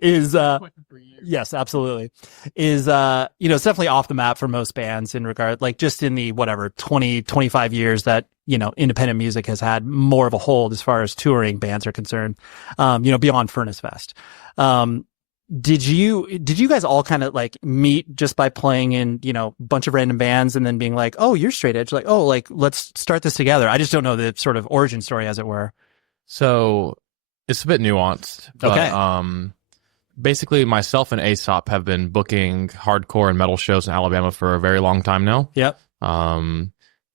yes, absolutely, is it's definitely off the map for most bands in regard, like, just in the 20-25 years that independent music has had more of a hold as far as touring bands are concerned, beyond Furnace Fest. Did you guys all kind of, like, meet just by playing in a bunch of random bands and then being like, oh, you're straight edge, like, oh, like, let's start this together? I just don't know the sort of origin story, as it were. So it's a bit nuanced. But, Okay. Basically, myself and Aesop have been booking hardcore and metal shows in Alabama for a very long time now. Yep.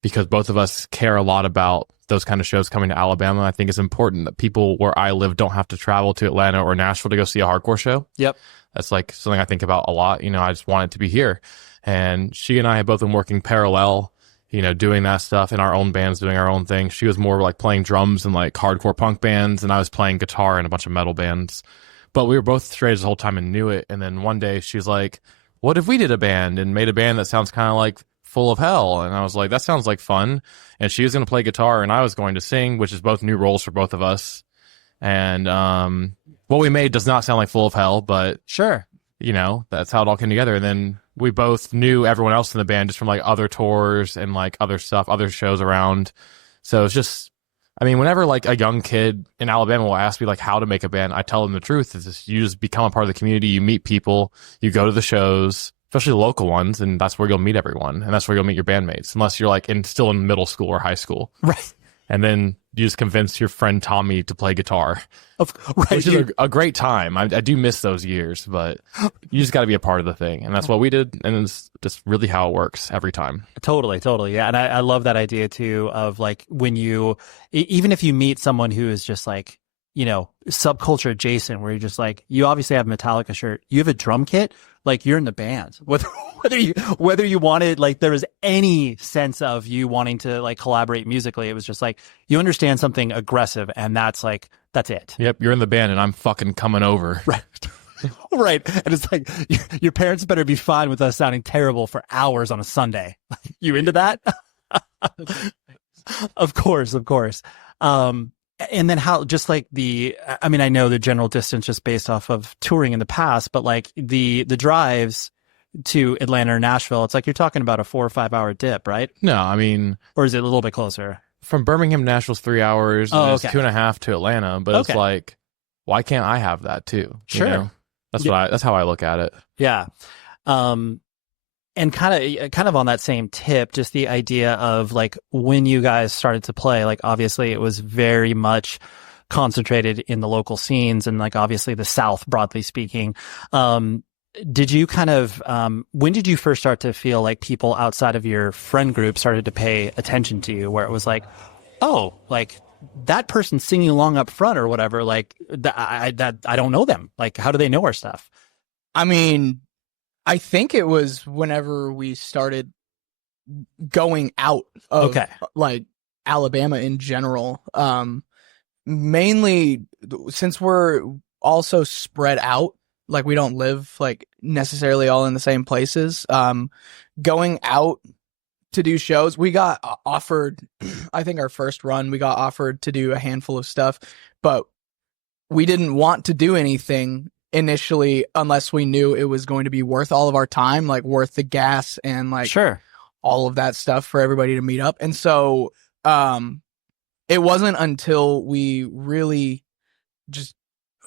Because both of us care a lot about those kind of shows coming to Alabama. I think it's important that people where I live don't have to travel to Atlanta or Nashville to go see a hardcore show. Yep. That's, like, something I think about a lot. I just want it to be here. And she and I have both been working parallel, doing that stuff in our own bands, doing our own thing. She was more like playing drums in, like, hardcore punk bands, and I was playing guitar in a bunch of metal bands. But we were both straight edge the whole time and knew it. And then one day she's like, what if we did a band and made a band that sounds kind of like Full of Hell? And I was like, that sounds like fun. And she was going to play guitar and I was going to sing, which is both new roles for both of us. And what we made does not sound like Full of Hell, but Sure. That's how it all came together. And then we both knew everyone else in the band just from, like, other tours and, like, other stuff, other shows around. So it's just, I mean, whenever, like, a young kid in Alabama will ask me, like, how to make a band, I tell them the truth. Is just, you just become a part of the community. You meet people. You go to the shows, especially the local ones, and that's where you'll meet everyone. And that's where you'll meet your bandmates, unless you're, like, still in middle school or high school. Right. And then you just convince your friend Tommy to play guitar, Right. which is a great time. I do miss those years, but you just got to be a part of the thing. And that's what we did. And it's just really how it works every time. Totally. Yeah. And I love that idea too of, like, when you, even if you meet someone who is just, like, subculture adjacent where you're just like, you obviously have a Metallica shirt, you have a drum kit, like you're in the band, whether you wanted, like there was any sense of you wanting to like collaborate musically. It was just like, you understand something aggressive and that's it. Yep. You're in the band and I'm fucking coming over. Right. Right. And it's like, your parents better be fine with us sounding terrible for hours on a Sunday. You into that? Of course. And then how, just like I know the general distance just based off of touring in the past, but like the drives to Atlanta or Nashville, it's like you're talking about a 4 or 5 hour dip, right? No, I mean, or is it a little bit closer? From Birmingham to Nashville's 3 hours, and Oh, it's okay. 2.5 to Atlanta, but it's Okay. like, why can't I have that too? Sure. You know? That's how I look at it. Yeah. And kind of on that same tip, just the idea of like when you guys started to play, like obviously it was very much concentrated in the local scenes and like obviously the South, broadly speaking. Did you when did you first start to feel like people outside of your friend group started to pay attention to you, where it was like, oh, like that person singing along up front or whatever, like I don't know them. Like, how do they know our stuff? I mean, I think it was whenever we started going out of like Alabama in general. Mainly since we're also spread out, like we don't live like necessarily all in the same places. Going out to do shows, we got offered, I think our first run, we got offered to do a handful of stuff, but we didn't want to do anything initially unless we knew it was going to be worth all of our time, like worth the gas and like all of that stuff for everybody to meet up. And so it wasn't until we really just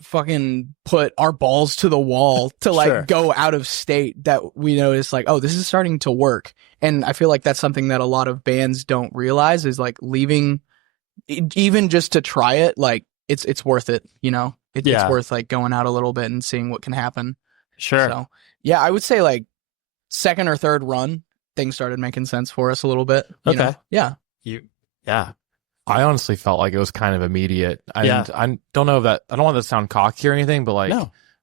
fucking put our balls to the wall to like go out of state that we noticed like, oh, this is starting to work. And I feel like that's something that a lot of bands don't realize is like leaving even just to try it, like it's worth it, you know? It's worth like going out a little bit and seeing what can happen. Sure. So yeah, I would say like second or third run, things started making sense for us a little bit. You know? Yeah. I honestly felt like it was kind of immediate. I don't know if that, I don't want to sound cocky or anything, but like,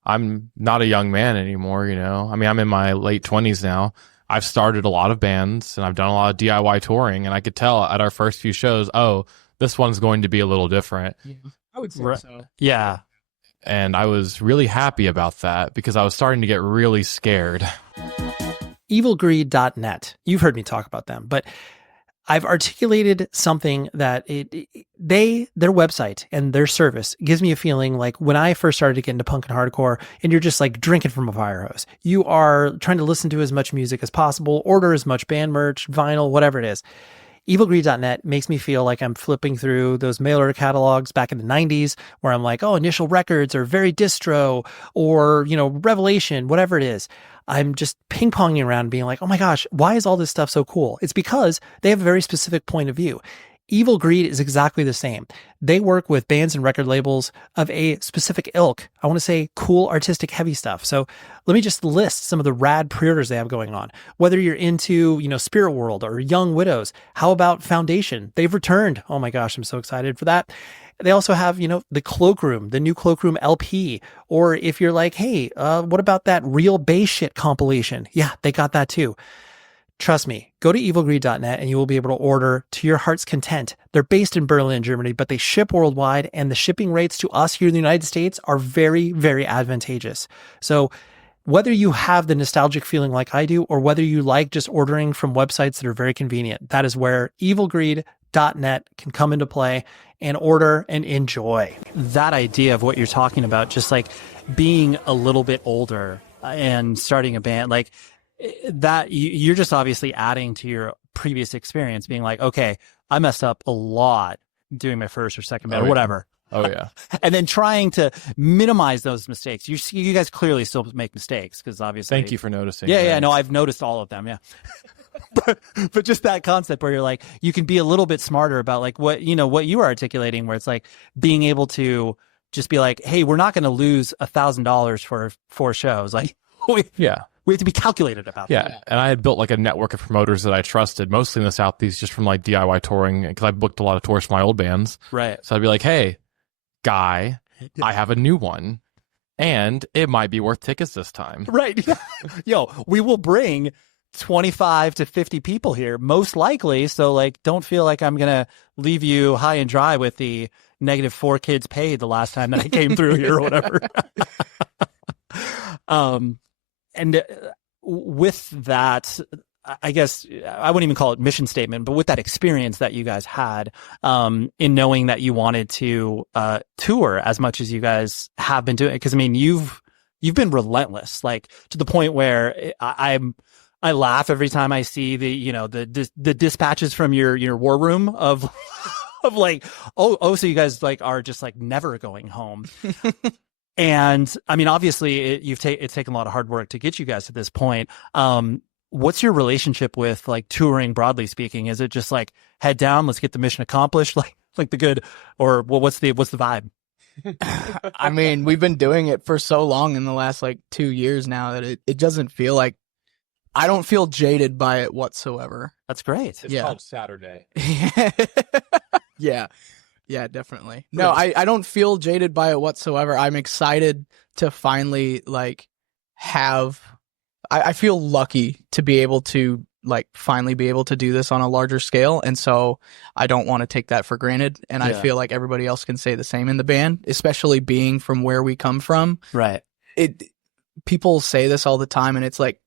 I'm not a young man anymore, you know? I mean, I'm in my late 20s now. I've started a lot of bands and I've done a lot of DIY touring, and I could tell at our first few shows, oh, this one's going to be a little different. Yeah, I would say so. Yeah. And I was really happy about that because I was starting to get really scared. Evilgreed.net. You've heard me talk about them, but I've articulated something that their website and their service gives me a feeling like when I first started to get into punk and hardcore, and you're just like drinking from a fire hose. You are trying to listen to as much music as possible, order as much band merch, vinyl, whatever it is. Evilgreed.net makes me feel like I'm flipping through those mail order catalogs back in the 90s where I'm like, oh, Initial Records or Very Distro or, Revelation, whatever it is. I'm just ping-ponging around being like, oh my gosh, why is all this stuff so cool? It's because they have a very specific point of view. Evil Greed is exactly the same. They work with bands and record labels of a specific ilk. I want to say cool, artistic, heavy stuff. So let me just list some of the rad pre-orders they have going on. Whether you're into, Spirit World or Young Widows, how about Foundation? They've returned. Oh my gosh, I'm so excited for that. They also have, the Cloakroom, the new Cloakroom LP. Or if you're like, hey, what about that Real Bass Shit compilation? Yeah, they got that too. Trust me, go to evilgreed.net and you will be able to order to your heart's content. They're based in Berlin, Germany, but they ship worldwide, and the shipping rates to us here in the United States are very, very advantageous. So whether you have the nostalgic feeling like I do, or whether you like just ordering from websites that are very convenient, that is where evilgreed.net can come into play and order and enjoy. That idea of what you're talking about, just like being a little bit older and starting a band, like that, you're just obviously adding to your previous experience, being like, okay, I messed up a lot doing my first or second band or whatever. Oh yeah. And then trying to minimize those mistakes. You guys clearly still make mistakes because obviously. Thank you for noticing. Yeah, no, I've noticed all of them. Yeah. but just that concept where you're like, you can be a little bit smarter about like what you are articulating, where it's like being able to just be like, hey, we're not going to lose $1,000 for 4 shows. Like, we have to be calculated about that. Yeah, and I had built like a network of promoters that I trusted, mostly in the Southeast, just from like DIY touring, because I booked a lot of tours for my old bands. Right. So I'd be like, hey, guy, I have a new one, and it might be worth tickets this time. Right. Yo, we will bring 25 to 50 people here, most likely. So, like, don't feel like I'm going to leave you high and dry with the -4 kids paid the last time that I came through here or whatever. And with that, I guess I wouldn't even call it mission statement, but with that experience that you guys had, in knowing that you wanted to tour as much as you guys have been doing, because I mean, you've been relentless, like to the point where I laugh every time I see the dispatches from your war room of of like, oh, so you guys like are just like never going home. And I mean, obviously, it's taken a lot of hard work to get you guys to this point. What's your relationship with like touring, broadly speaking? Is it just like head down, let's get the mission accomplished, like the good, or well, what's the vibe? I mean, we've been doing it for so long in the last like 2 years now that it doesn't feel like, I don't feel jaded by it whatsoever. That's great. It's called Saturday. Yeah, definitely. No, I don't feel jaded by it whatsoever. I'm excited to finally like have. I feel lucky to be able to like finally be able to do this on a larger scale, and so I don't want to take that for granted. And I feel like everybody else can say the same in the band, especially being from where we come from. Right. People say this all the time, and it's like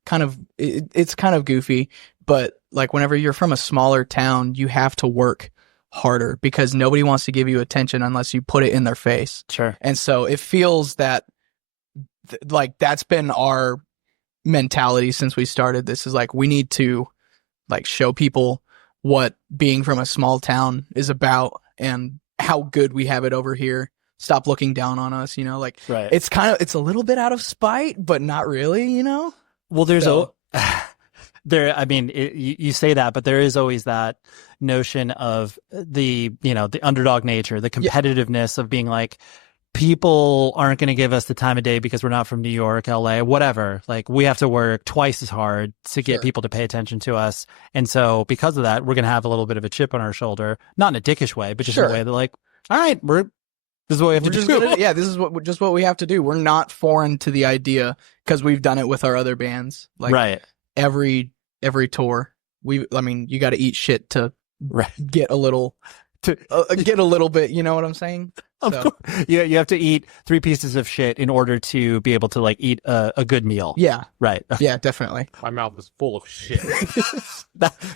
it's kind of goofy, but like whenever you're from a smaller town, you have to work harder because nobody wants to give you attention unless you put it in their face. Sure. And so it feels that like that's been our mentality since we started. This is like, we need to like show people what being from a small town is about and how good we have it over here. Stop looking down on us, like right. It's a little bit out of spite, but not really, Well, there's I mean, you say that, but there is always that notion of the underdog nature, the competitiveness of being like, people aren't going to give us the time of day because we're not from New York, LA, whatever. Like, we have to work twice as hard to get people to pay attention to us. And so because of that, we're going to have a little bit of a chip on our shoulder, not in a dickish way, but just in a way that like, all right, this is what we have to do. This is what we have to do. We're not foreign to the idea because we've done it with our other bands. Like right. Every tour, you got to eat shit to get a little bit. You know what I'm saying? Of course. Yeah, you have to eat 3 pieces of shit in order to be able to like eat a good meal. Yeah. Right. Yeah, definitely. My mouth is full of shit.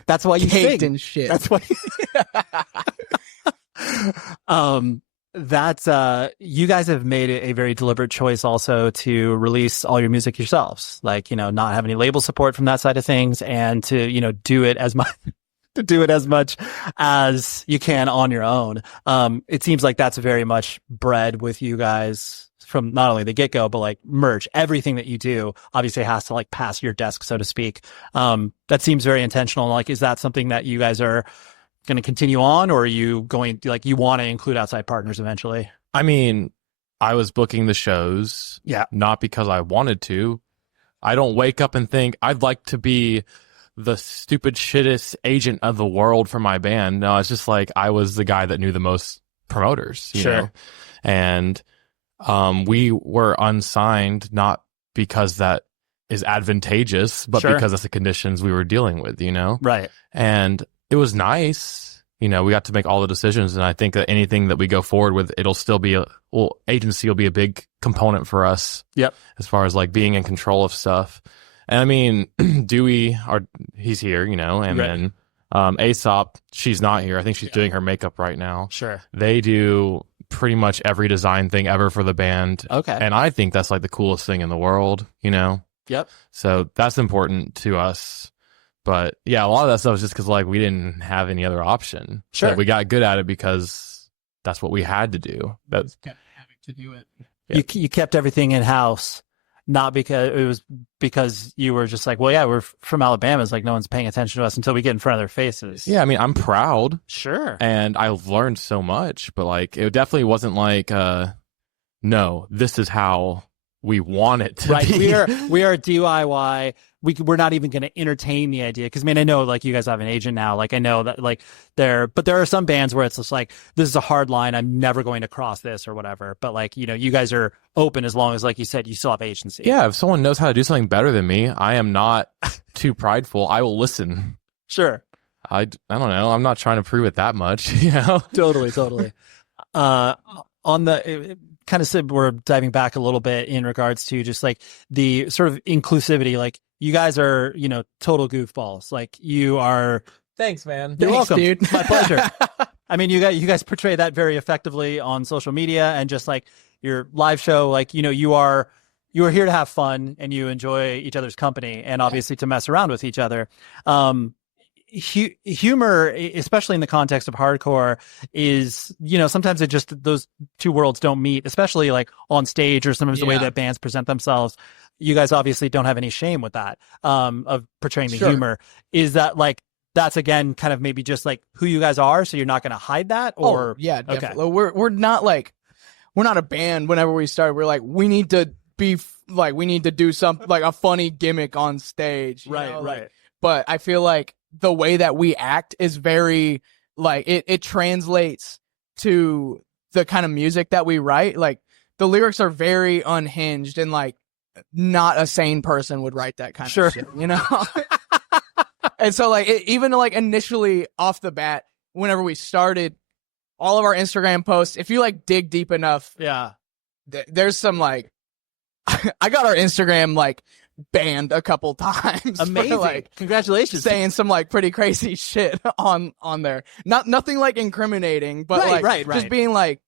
That's why you caked sing. in shit. That's why. You guys have made a very deliberate choice also to release all your music yourselves, like not have any label support from that side of things, and to do it as much. To do it as much as you can on your own. It seems like that's very much bred with you guys from not only the get-go, but like merch, everything that you do obviously has to like pass your desk, so to speak. That seems very intentional. Like, is that something that you guys are going to continue on, or are you going to like, you want to include outside partners eventually? I mean, I was booking the shows, not because I wanted to. I don't wake up and think I'd like to be the stupid shittest agent of the world for my band. No, it's just like I was the guy that knew the most promoters, you know? And we were unsigned not because that is advantageous, but because that's the conditions we were dealing with, Right. And it was nice, we got to make all the decisions, and I think that anything that we go forward with, it'll still be agency will be a big component for us. Yep. As far as like being in control of stuff. And I mean, Dewey, he's here, and then Aesop, she's not here. I think she's doing her makeup right now. Sure. They do pretty much every design thing ever for the band. Okay. And I think that's like the coolest thing in the world, Yep. So that's important to us. But yeah, a lot of that stuff is just because like we didn't have any other option. Sure. So we got good at it because that's what we had to do. That's kept having to do it. Yeah. You kept everything in house. Not because it was because you were just like, well, yeah, we're from Alabama. It's like no one's paying attention to us until we get in front of their faces. Yeah, I mean, I'm proud. Sure. And I learned so much, but like it definitely wasn't like, no, this is how we want it to Right. be. We are DIY. We're not even going to entertain the idea. Cause I mean, I know like you guys have an agent now. Like I know that like but there are some bands where it's just like, this is a hard line. I'm never going to cross this or whatever. But like, you know, you guys are open as long as, like you said, you still have agency. Yeah. If someone knows how to do something better than me, I am not too prideful. I will listen. Sure. I don't know. I'm not trying to prove it that much, you know? Totally. On the kind of said, we're diving back a little bit in regards to just like the sort of inclusivity. Like you guys are, you know, total goofballs. Like you are. Thanks, man. You're Thanks, welcome. dude. It's my pleasure. I mean, you guys portray that very effectively on social media and just like your live show. Like, you know, you are here to have fun and you enjoy each other's company and obviously to mess around with each other. Humor, especially in the context of hardcore, is, you know, sometimes it just, those two worlds don't meet, especially like on stage or sometimes the way that bands present themselves. You guys obviously don't have any shame with that, of portraying the humor. Is that like, that's again kind of maybe just like who you guys are, so you're not going to hide that? Or yeah, definitely. Okay. We're not like, we're not a band. Whenever we started, we're like, we need to be like, we need to do something like a funny gimmick on stage, you know? Right. Like, but I feel like the way that we act is very like it translates to the kind of music that we write. Like the lyrics are very unhinged and like not a sane person would write that kind of shit, you know? And so like even like initially off the bat, whenever we started, all of our Instagram posts, if you like dig deep enough, there's some like I got our Instagram like banned a couple times. Amazing. For, like, congratulations. Saying some like pretty crazy shit on there. Nothing like incriminating, but right. Just being like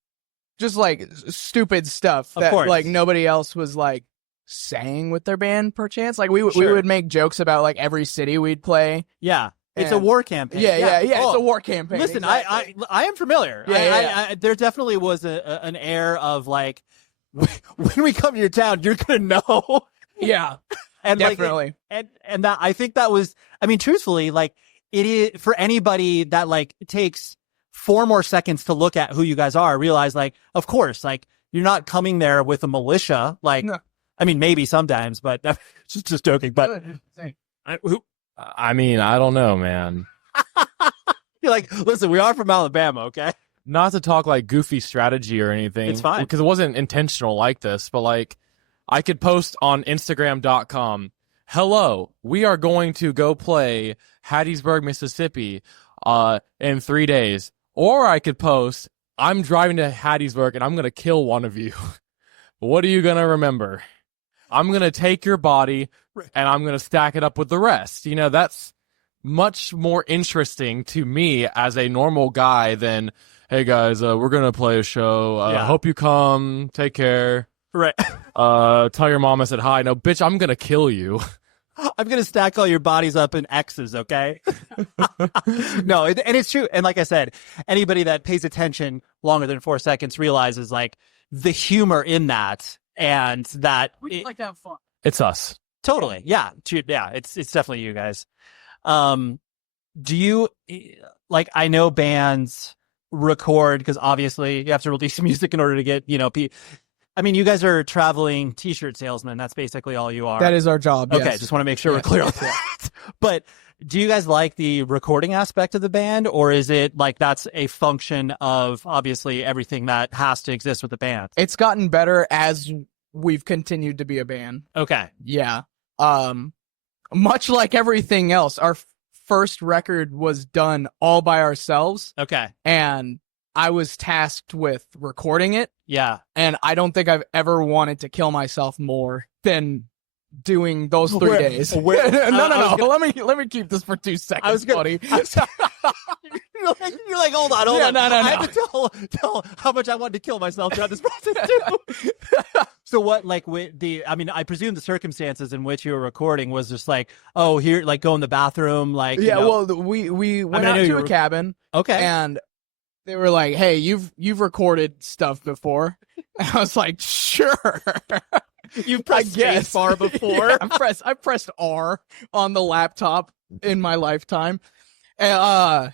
just like stupid stuff that like nobody else was like saying with their band perchance. Like we would make jokes about like every city we'd play. Yeah. It's a war campaign. Yeah. It's a war campaign. Listen, exactly. I am familiar. Yeah. There definitely was an air of like, when we come to your town, you're gonna know. Yeah, and definitely. Like, and that I think that was. I mean, truthfully, like it is for anybody that like takes 4 more seconds to look at who you guys are. Realize, like, of course, like you're not coming there with a militia. Like, no. I mean, maybe sometimes, but just joking. But I mean, I don't know, man. You're like, listen, we are from Alabama, okay? Not to talk like goofy strategy or anything. It's fine. Because it wasn't intentional like this, but like I could post on Instagram.com, hello, we are going to go play Hattiesburg, Mississippi in 3 days. Or I could post, I'm driving to Hattiesburg and I'm going to kill one of you. What are you going to remember? I'm going to take your body and I'm going to stack it up with the rest. You know, that's much more interesting to me as a normal guy than, hey guys, we're going to play a show. Hope you come. Take care. Right. Tell your mom I said hi. No, bitch, I'm going to kill you. I'm going to stack all your bodies up in X's, okay? No, and it's true. And like I said, anybody that pays attention longer than 4 seconds realizes like the humor in that and that. We like to have fun. It's us. Totally. Yeah. Yeah. It's definitely you guys. Do you like, I know bands record because obviously you have to release music in order to get, you know, I mean, you guys are traveling t-shirt salesmen. That's basically all you are. That is our job. Okay. Yes. Just want to make sure we're clear on that. But do you guys like the recording aspect of the band, or is it like that's a function of obviously everything that has to exist with the band? It's gotten better as we've continued to be a band. Okay. Yeah. Much like everything else, our first record was done all by ourselves. Okay. And I was tasked with recording it. Yeah. And I don't think I've ever wanted to kill myself more than doing those 3 days. No. Let me keep this for 2 seconds, buddy. You're like, hold on. No. I have to tell how much I wanted to kill myself throughout this process too. So what, like, with I mean, I presume the circumstances in which you were recording was just like, oh, here, like, go in the bathroom, like. Yeah, you know. well, we went out to a cabin. Okay. And they were like, hey, you've recorded stuff before. And I was like, sure. You've pressed space bar before. Yeah, I pressed R on the laptop in my lifetime. And,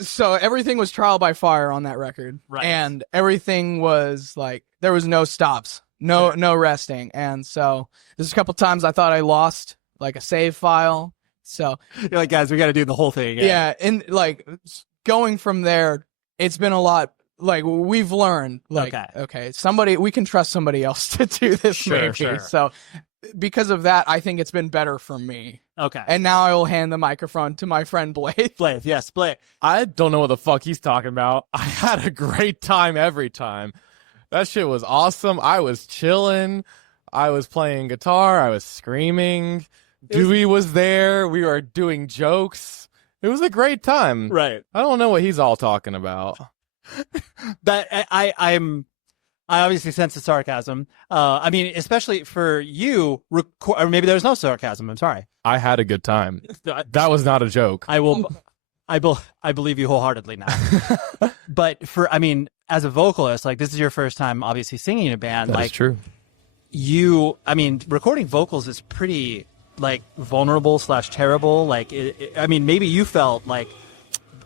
so everything was trial by fire on that record. Right. And everything was like, there was no stops. no resting. And so there's a couple times I thought I lost like a save file. So You're like, guys, we got to do the whole thing again. yeah, and like going from there, it's been a lot. Like we've learned, like okay, we can trust somebody else to do this, maybe. Sure. So because of that, I think it's been better for me. Okay. And now I will hand the microphone to my friend Blaythe. Blaythe, yes, Blaythe. I don't know what the fuck he's talking about. I had a great time every time. That shit was awesome. I was chilling. I was playing guitar. I was screaming. Dewey was there. We were doing jokes. It was a great time. Right. I don't know what he's all talking about. That I obviously sense the sarcasm. I mean, especially for you, or maybe there was no sarcasm. I'm sorry. I had a good time. That was not a joke. I believe you wholeheartedly now. But I mean, as a vocalist, like this is your first time obviously singing in a band. That's true. I mean, recording vocals is pretty like vulnerable / terrible. Like, I mean, maybe you felt like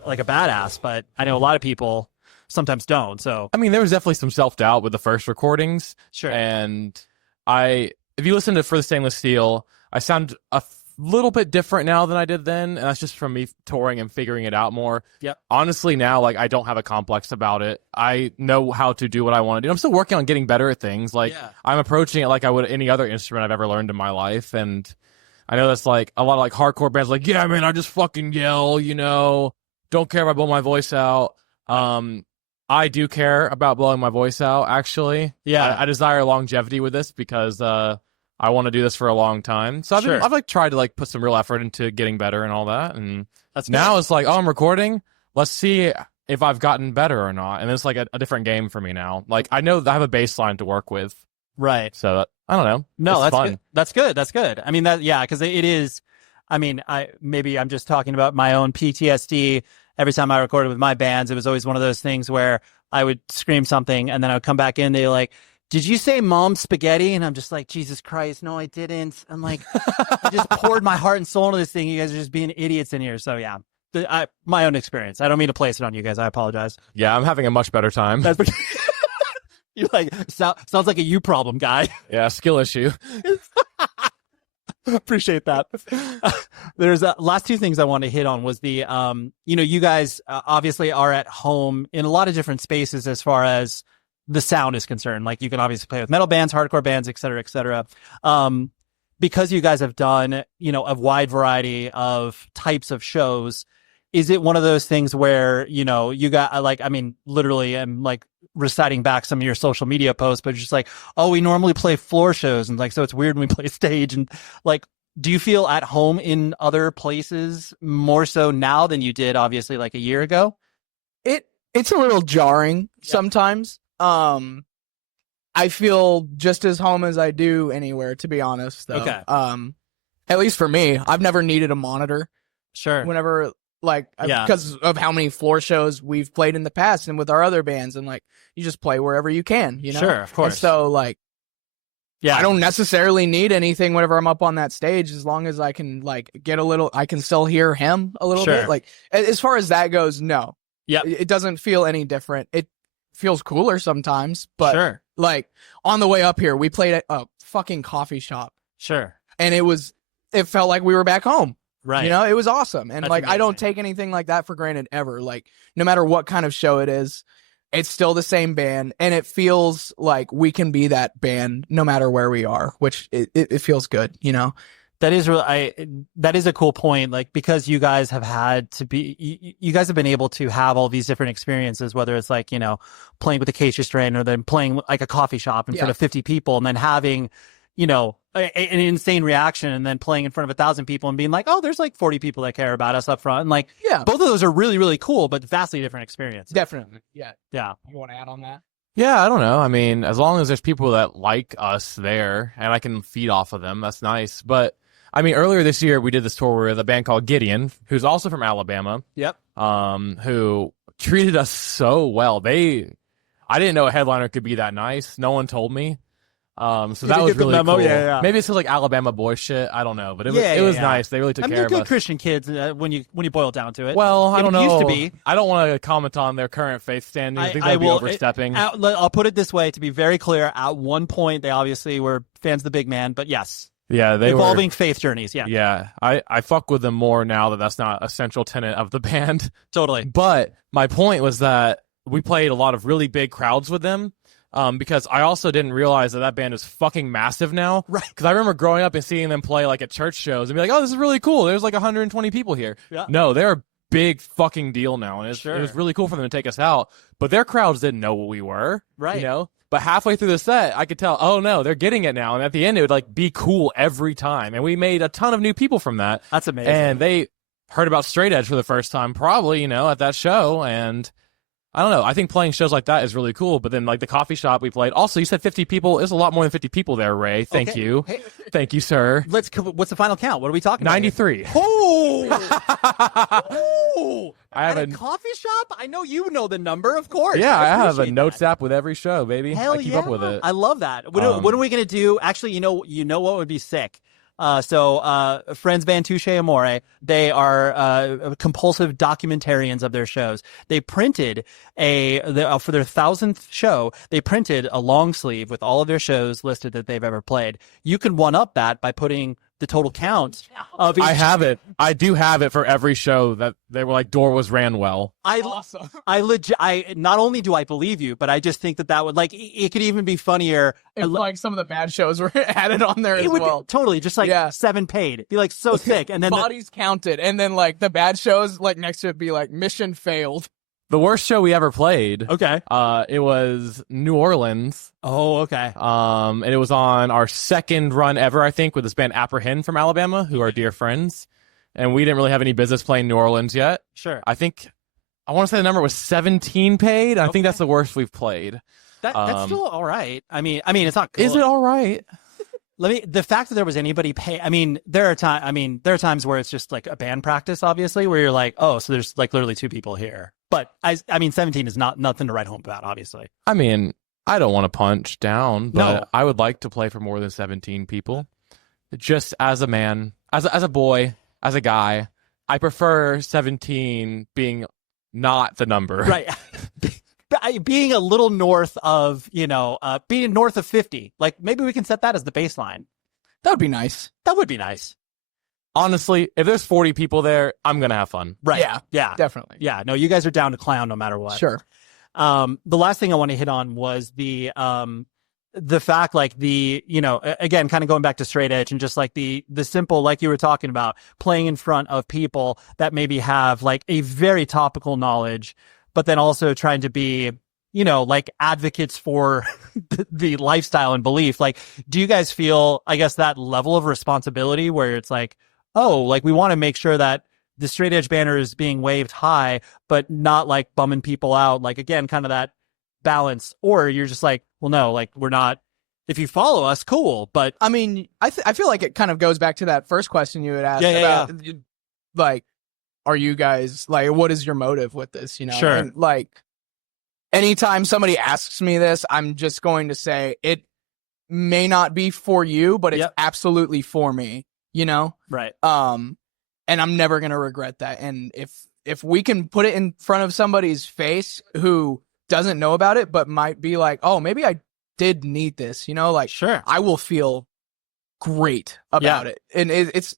a badass, but I know a lot of people sometimes don't. So, I mean, there was definitely some self-doubt with the first recordings. Sure. And if you listen to For the Stainless Steel, I sound a little bit different now than I did then. And that's just from me touring and figuring it out more. Yep. Honestly, now, like, I don't have a complex about it. I know how to do what I want to do. I'm still working on getting better at things. Like, I'm approaching it like I would any other instrument I've ever learned in my life. And I know that's like a lot of like hardcore bands like, yeah, man, I just fucking yell, don't care if I blow my voice out. I do care about blowing my voice out, actually. Yeah. I desire longevity with this because I want to do this for a long time. So I've like tried to like put some real effort into getting better and all that. And now it's like, oh, I'm recording. Let's see if I've gotten better or not. And it's like a different game for me now. Like I know that I have a baseline to work with. Right. So I don't know. No, it's that's fun. good. That's good. That's good. I mean, because it is. I mean, maybe I'm just talking about my own PTSD. Every time I recorded with my bands, it was always one of those things where I would scream something and then I would come back in. They're like, "Did you say mom spaghetti?" And I'm just like, Jesus Christ, no, I didn't. I'm like, I just poured my heart and soul into this thing. You guys are just being idiots in here. So yeah, my own experience. I don't mean to place it on you guys. I apologize. Yeah, I'm having a much better time. You're like, sounds like a you problem, guy. Yeah, skill issue. Appreciate that. There's last two things I want to hit on was the you guys obviously are at home in a lot of different spaces as far as the sound is concerned. Like you can obviously play with metal bands, hardcore bands, et cetera, et cetera. Because you guys have done a wide variety of types of shows, is it one of those things where you got like, I mean, literally I'm like reciting back some of your social media posts, but just like, oh, we normally play floor shows and like, so it's weird when we play stage. And like, do you feel at home in other places more so now than you did obviously like a year ago? It's a little jarring sometimes. I feel just as home as I do anywhere, to be honest, though. Okay. At least for me, I've never needed a monitor. Sure. Whenever because of how many floor shows we've played in the past and with our other bands, and like you just play wherever you can, Sure, of course. And so like, yeah, I don't necessarily need anything whenever I'm up on that stage, as long as I can like I can still hear him a little bit. Like as far as that goes, no. Yeah, it doesn't feel any different. It feels cooler sometimes, but like on the way up here, we played at a fucking coffee shop. Sure. And it felt like we were back home. Right. It was awesome. And That's like, amazing. I don't take anything like that for granted ever. Like no matter what kind of show it is, it's still the same band. And it feels like we can be that band no matter where we are, which it feels good, That is that is a cool point. Like, because you guys have you guys have been able to have all these different experiences, whether it's like, playing with the Acacia Strain or then playing like a coffee shop in front of 50 people and then having, an insane reaction and then playing in front of 1,000 people and being like, oh, there's like 40 people that care about us up front. And like, both of those are really, really cool, but vastly different experiences. Definitely. Yeah. Yeah. You want to add on that? Yeah, I don't know. I mean, as long as there's people that like us there and I can feed off of them, that's nice. But I mean, earlier this year, we did this tour with a band called Gideon, who's also from Alabama. Yep. Who treated us so well. I didn't know a headliner could be that nice. No one told me. So Did that you was get the really memo? cool. Yeah, yeah. Maybe it's like Alabama boy shit. I don't know, but it was Yeah, it was yeah. nice. They really took I mean, care they're of good us. Christian kids when you boil it down to it. Well, I don't know. Used to be. I don't want to comment on their current faith standing. I think I that'd be will overstepping. I'll put it this way to be very clear. At one point, they obviously were fans of the big man, but yes, Yeah, they evolving were, faith journeys. Yeah, Yeah, I fuck with them more now that that's not a central tenet of the band. totally. But my point was that we played a lot of really big crowds with them. Because I also didn't realize that band is fucking massive now. Right. Because I remember growing up and seeing them play like at church shows and be like, oh, this is really cool. There's like 120 people here. Yeah. No, they're a big fucking deal now. And it Sure. was really cool for them to take us out. But their crowds didn't know what we were. Right. You know? But halfway through the set, I could tell, oh no, they're getting it now. And at the end, it would like be cool every time. And we made a ton of new people from that. That's amazing. And they heard about Straight Edge for the first time, probably, at that show. And I don't know. I think playing shows like that is really cool. But then, like the coffee shop we played. Also, you said 50 people. There's a lot more than 50 people there, Ray. Thank Okay. you. Hey. Thank you, sir. What's the final count? What are we talking about? 93. Oh, I have at a coffee shop. I know you know the number, of course. Yeah, I have a appreciate notes that. app with every show, baby. Hell I keep yeah. up with it. I love that. What are we gonna do? Actually, you know what would be sick. Friends band Touche Amore, they are compulsive documentarians of their shows. They printed for their 1,000th show, they printed a long sleeve with all of their shows listed that they've ever played. You can one up that by putting the total count of each. I have it. I do have it for every show that they were like, door was ran well. Awesome. I not only do I believe you, but I just think that would it could even be funnier. If like some of the bad shows were added on there as It would well. be totally just like Yeah. 7 paid. Be like so sick, and then Bodies counted, and then like the bad shows like next to it be like mission failed. The worst show we ever played, okay. it was New Orleans. Oh, okay. And it was on our second run ever, I think, with this band Apprehend from Alabama, who are dear friends. And we didn't really have any business playing New Orleans yet. Sure. I want to say the number was 17 paid. I think that's the worst we've played. That's still all right. I mean, it's not. Cool. Is it all right? The fact that there was anybody pay. I mean, there are times where it's just like a band practice, obviously, where you're like, oh, so there's like literally 2 people here. But I mean, 17 is nothing to write home about, obviously. I mean, I don't want to punch down, but No. I would like to play for more than 17 people. Just as a man, as a boy, as a guy, I prefer 17 being not the number. Right. Being a little north of, being north of 50. Like maybe we can set that as the baseline. That would be nice. That would be nice. Honestly, if there's 40 people there, I'm going to have fun. Right. Yeah. Yeah. Definitely. Yeah. No, you guys are down to clown no matter what. Sure. The last thing I want to hit on was the fact, like again, kind of going back to Straight Edge and just like the simple, like you were talking about, playing in front of people that maybe have like a very topical knowledge, but then also trying to be, like advocates for the lifestyle and belief. Like, do you guys feel, I guess, that level of responsibility where it's like, oh, like we want to make sure that the Straight Edge banner is being waved high, but not like bumming people out. Like, again, kind of that balance. Or you're just like, well, no, like we're not, if you follow us, cool. But I mean, I feel like it kind of goes back to that first question you had asked Yeah, about, like, are you guys, like, what is your motive with this, Sure. And, like, anytime somebody asks me this, I'm just going to say it may not be for you, but it's Yep. absolutely for me, right. And I'm never going to regret that. And if we can put it in front of somebody's face who doesn't know about it, but might be like, oh, maybe I did need this, like, Sure. I will feel great about it. And it's,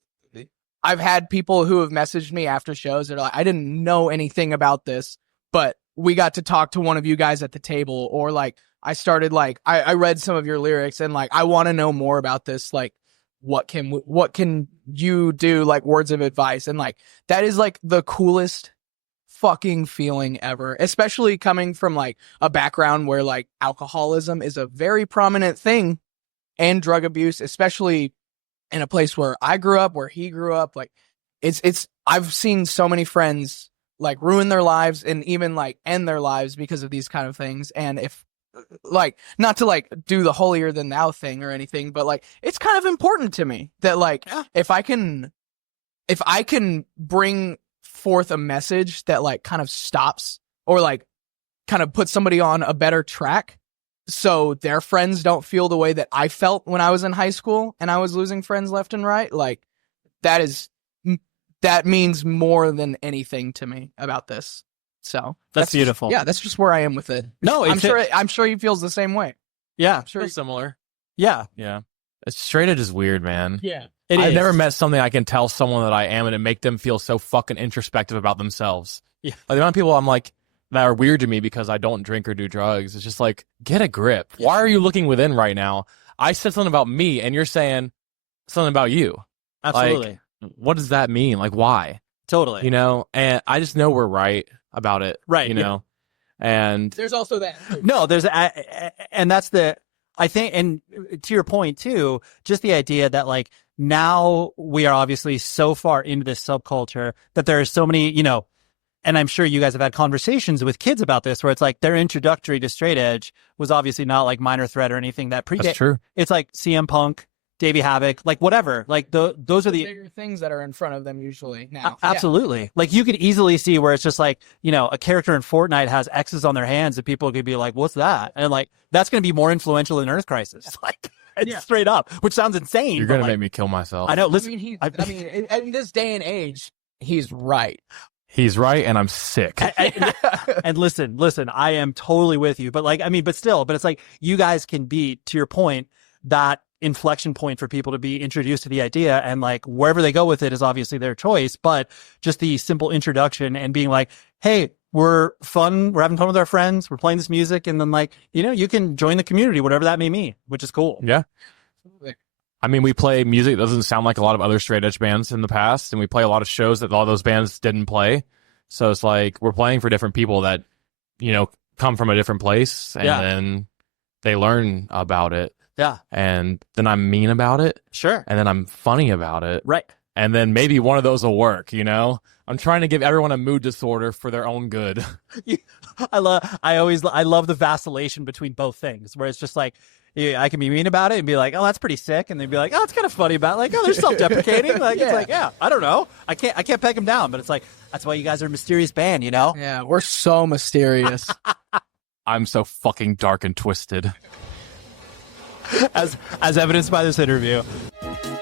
I've had people who have messaged me after shows that are like, I didn't know anything about this, but we got to talk to one of you guys at the table, or like, I started like, I read some of your lyrics and like, I want to know more about this. Like, what can you do? Like, words of advice. And like, that is like the coolest fucking feeling ever, especially coming from like a background where like alcoholism is a very prominent thing, and drug abuse, especially in a place where I grew up, where he grew up. Like, it's I've seen so many friends like ruin their lives and even like end their lives because of these kind of things. And if, like, not to like do the holier than thou thing or anything, but like, it's kind of important to me that like, if I can bring forth a message that like kind of stops or like kind of puts somebody on a better track, so their friends don't feel the way that I felt when I was in high school and I was losing friends left and right. Like that means more than anything to me about this. So That's beautiful. That's just where I am with it. No, I'm sure he feels the same way. Yeah, I'm sure. Pretty similar. yeah, Yeah. Straight edge is weird, man. Yeah. I've never met something I can tell someone that I am and it make them feel so fucking introspective about themselves. Yeah. Like the amount of people I'm like that are weird to me because I don't drink or do drugs. It's just like, get a grip. Why are you looking within right now? I said something about me and you're saying something about you. absolutely, Like, what does that mean? Like, why? totally. You know? And I just know we're right about it. Right, You yeah. know? And There's also that. No, and that's I think, and to your point too, just the idea that like now we are obviously so far into this subculture that there are so many, you know, and I'm sure you guys have had conversations with kids about this where it's like their introductory to straight edge was obviously not like Minor Threat or anything that predates. that's true. It's like CM Punk, Davey Havoc, like whatever. Like those are the bigger things that are in front of them usually now. absolutely. Like you could easily see where it's just like, you know, a character in Fortnite has X's on their hands and people could be like, what's that? And like, that's going to be more influential than Earth Crisis. Like, straight up, which sounds insane. You're going to make me kill myself. I know. I Listen, mean, in this day and age, he's right. He's right and I'm sick. and listen, I am totally with you. But like, I mean, but it's like you guys can be, to your point, that inflection point for people to be introduced to the idea, and like wherever they go with it is obviously their choice, but just the simple introduction and being like, hey, we're having fun with our friends, we're playing this music, and then like, you know, you can join the community, whatever that may mean, which is cool. Yeah. I mean, we play music that doesn't sound like a lot of other straight edge bands in the past, and we play a lot of shows that a lot of those bands didn't play. So it's like we're playing for different people that, you know, come from a different place, and then they learn about it. Yeah. And then I'm mean about it. Sure. And then I'm funny about it. Right. And then maybe one of those will work, you know? I'm trying to give everyone a mood disorder for their own good. I love the vacillation between both things, where it's just like, yeah, I can be mean about it and be like, oh, that's pretty sick, and then be like, oh, it's kind of funny about it. Like, oh, they're self-deprecating. Like, it's like, yeah, I don't know, I can't peg them down, but it's like that's why you guys are a mysterious band, you know? Yeah, we're so mysterious. I'm so fucking dark and twisted. as evidenced by this interview.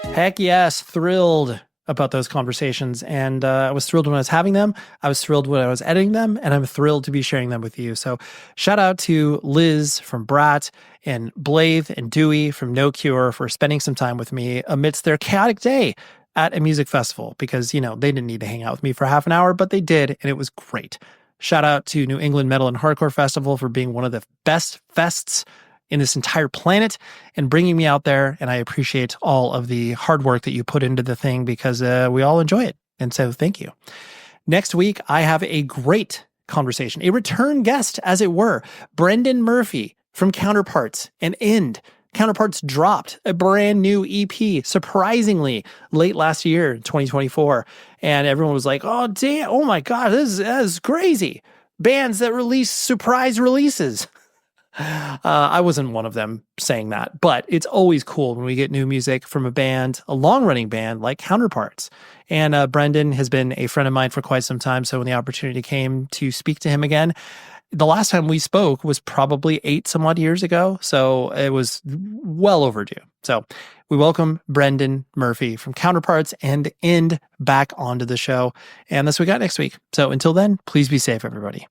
Heck yes, thrilled about those conversations. And I was thrilled when I was having them. I was thrilled when I was editing them. And I'm thrilled to be sharing them with you. So shout out to Liz from Brat and Blaythe and Dewey from No Cure for spending some time with me amidst their chaotic day at a music festival, because, you know, they didn't need to hang out with me for half an hour, but they did. And it was great. Shout out to New England Metal and Hardcore Festival for being one of the best fests in this entire planet and bringing me out there. And I appreciate all of the hard work that you put into the thing, because we all enjoy it. And so thank you. Next week, I have a great conversation, a return guest, as it were, Brendan Murphy from Counterparts and End. Counterparts dropped a brand new EP, surprisingly, late last year, 2024. And everyone was like, oh, damn, oh my God, this is crazy. Bands that release surprise releases. I wasn't one of them saying that, but it's always cool when we get new music from a band, a long-running band like Counterparts. And Brendan has been a friend of mine for quite some time, so when the opportunity came to speak to him again, the last time we spoke was probably 8 some odd years ago, so it was well overdue. So we welcome Brendan Murphy from Counterparts and End back onto the show, and that's what we got next week. So until then, please be safe, everybody.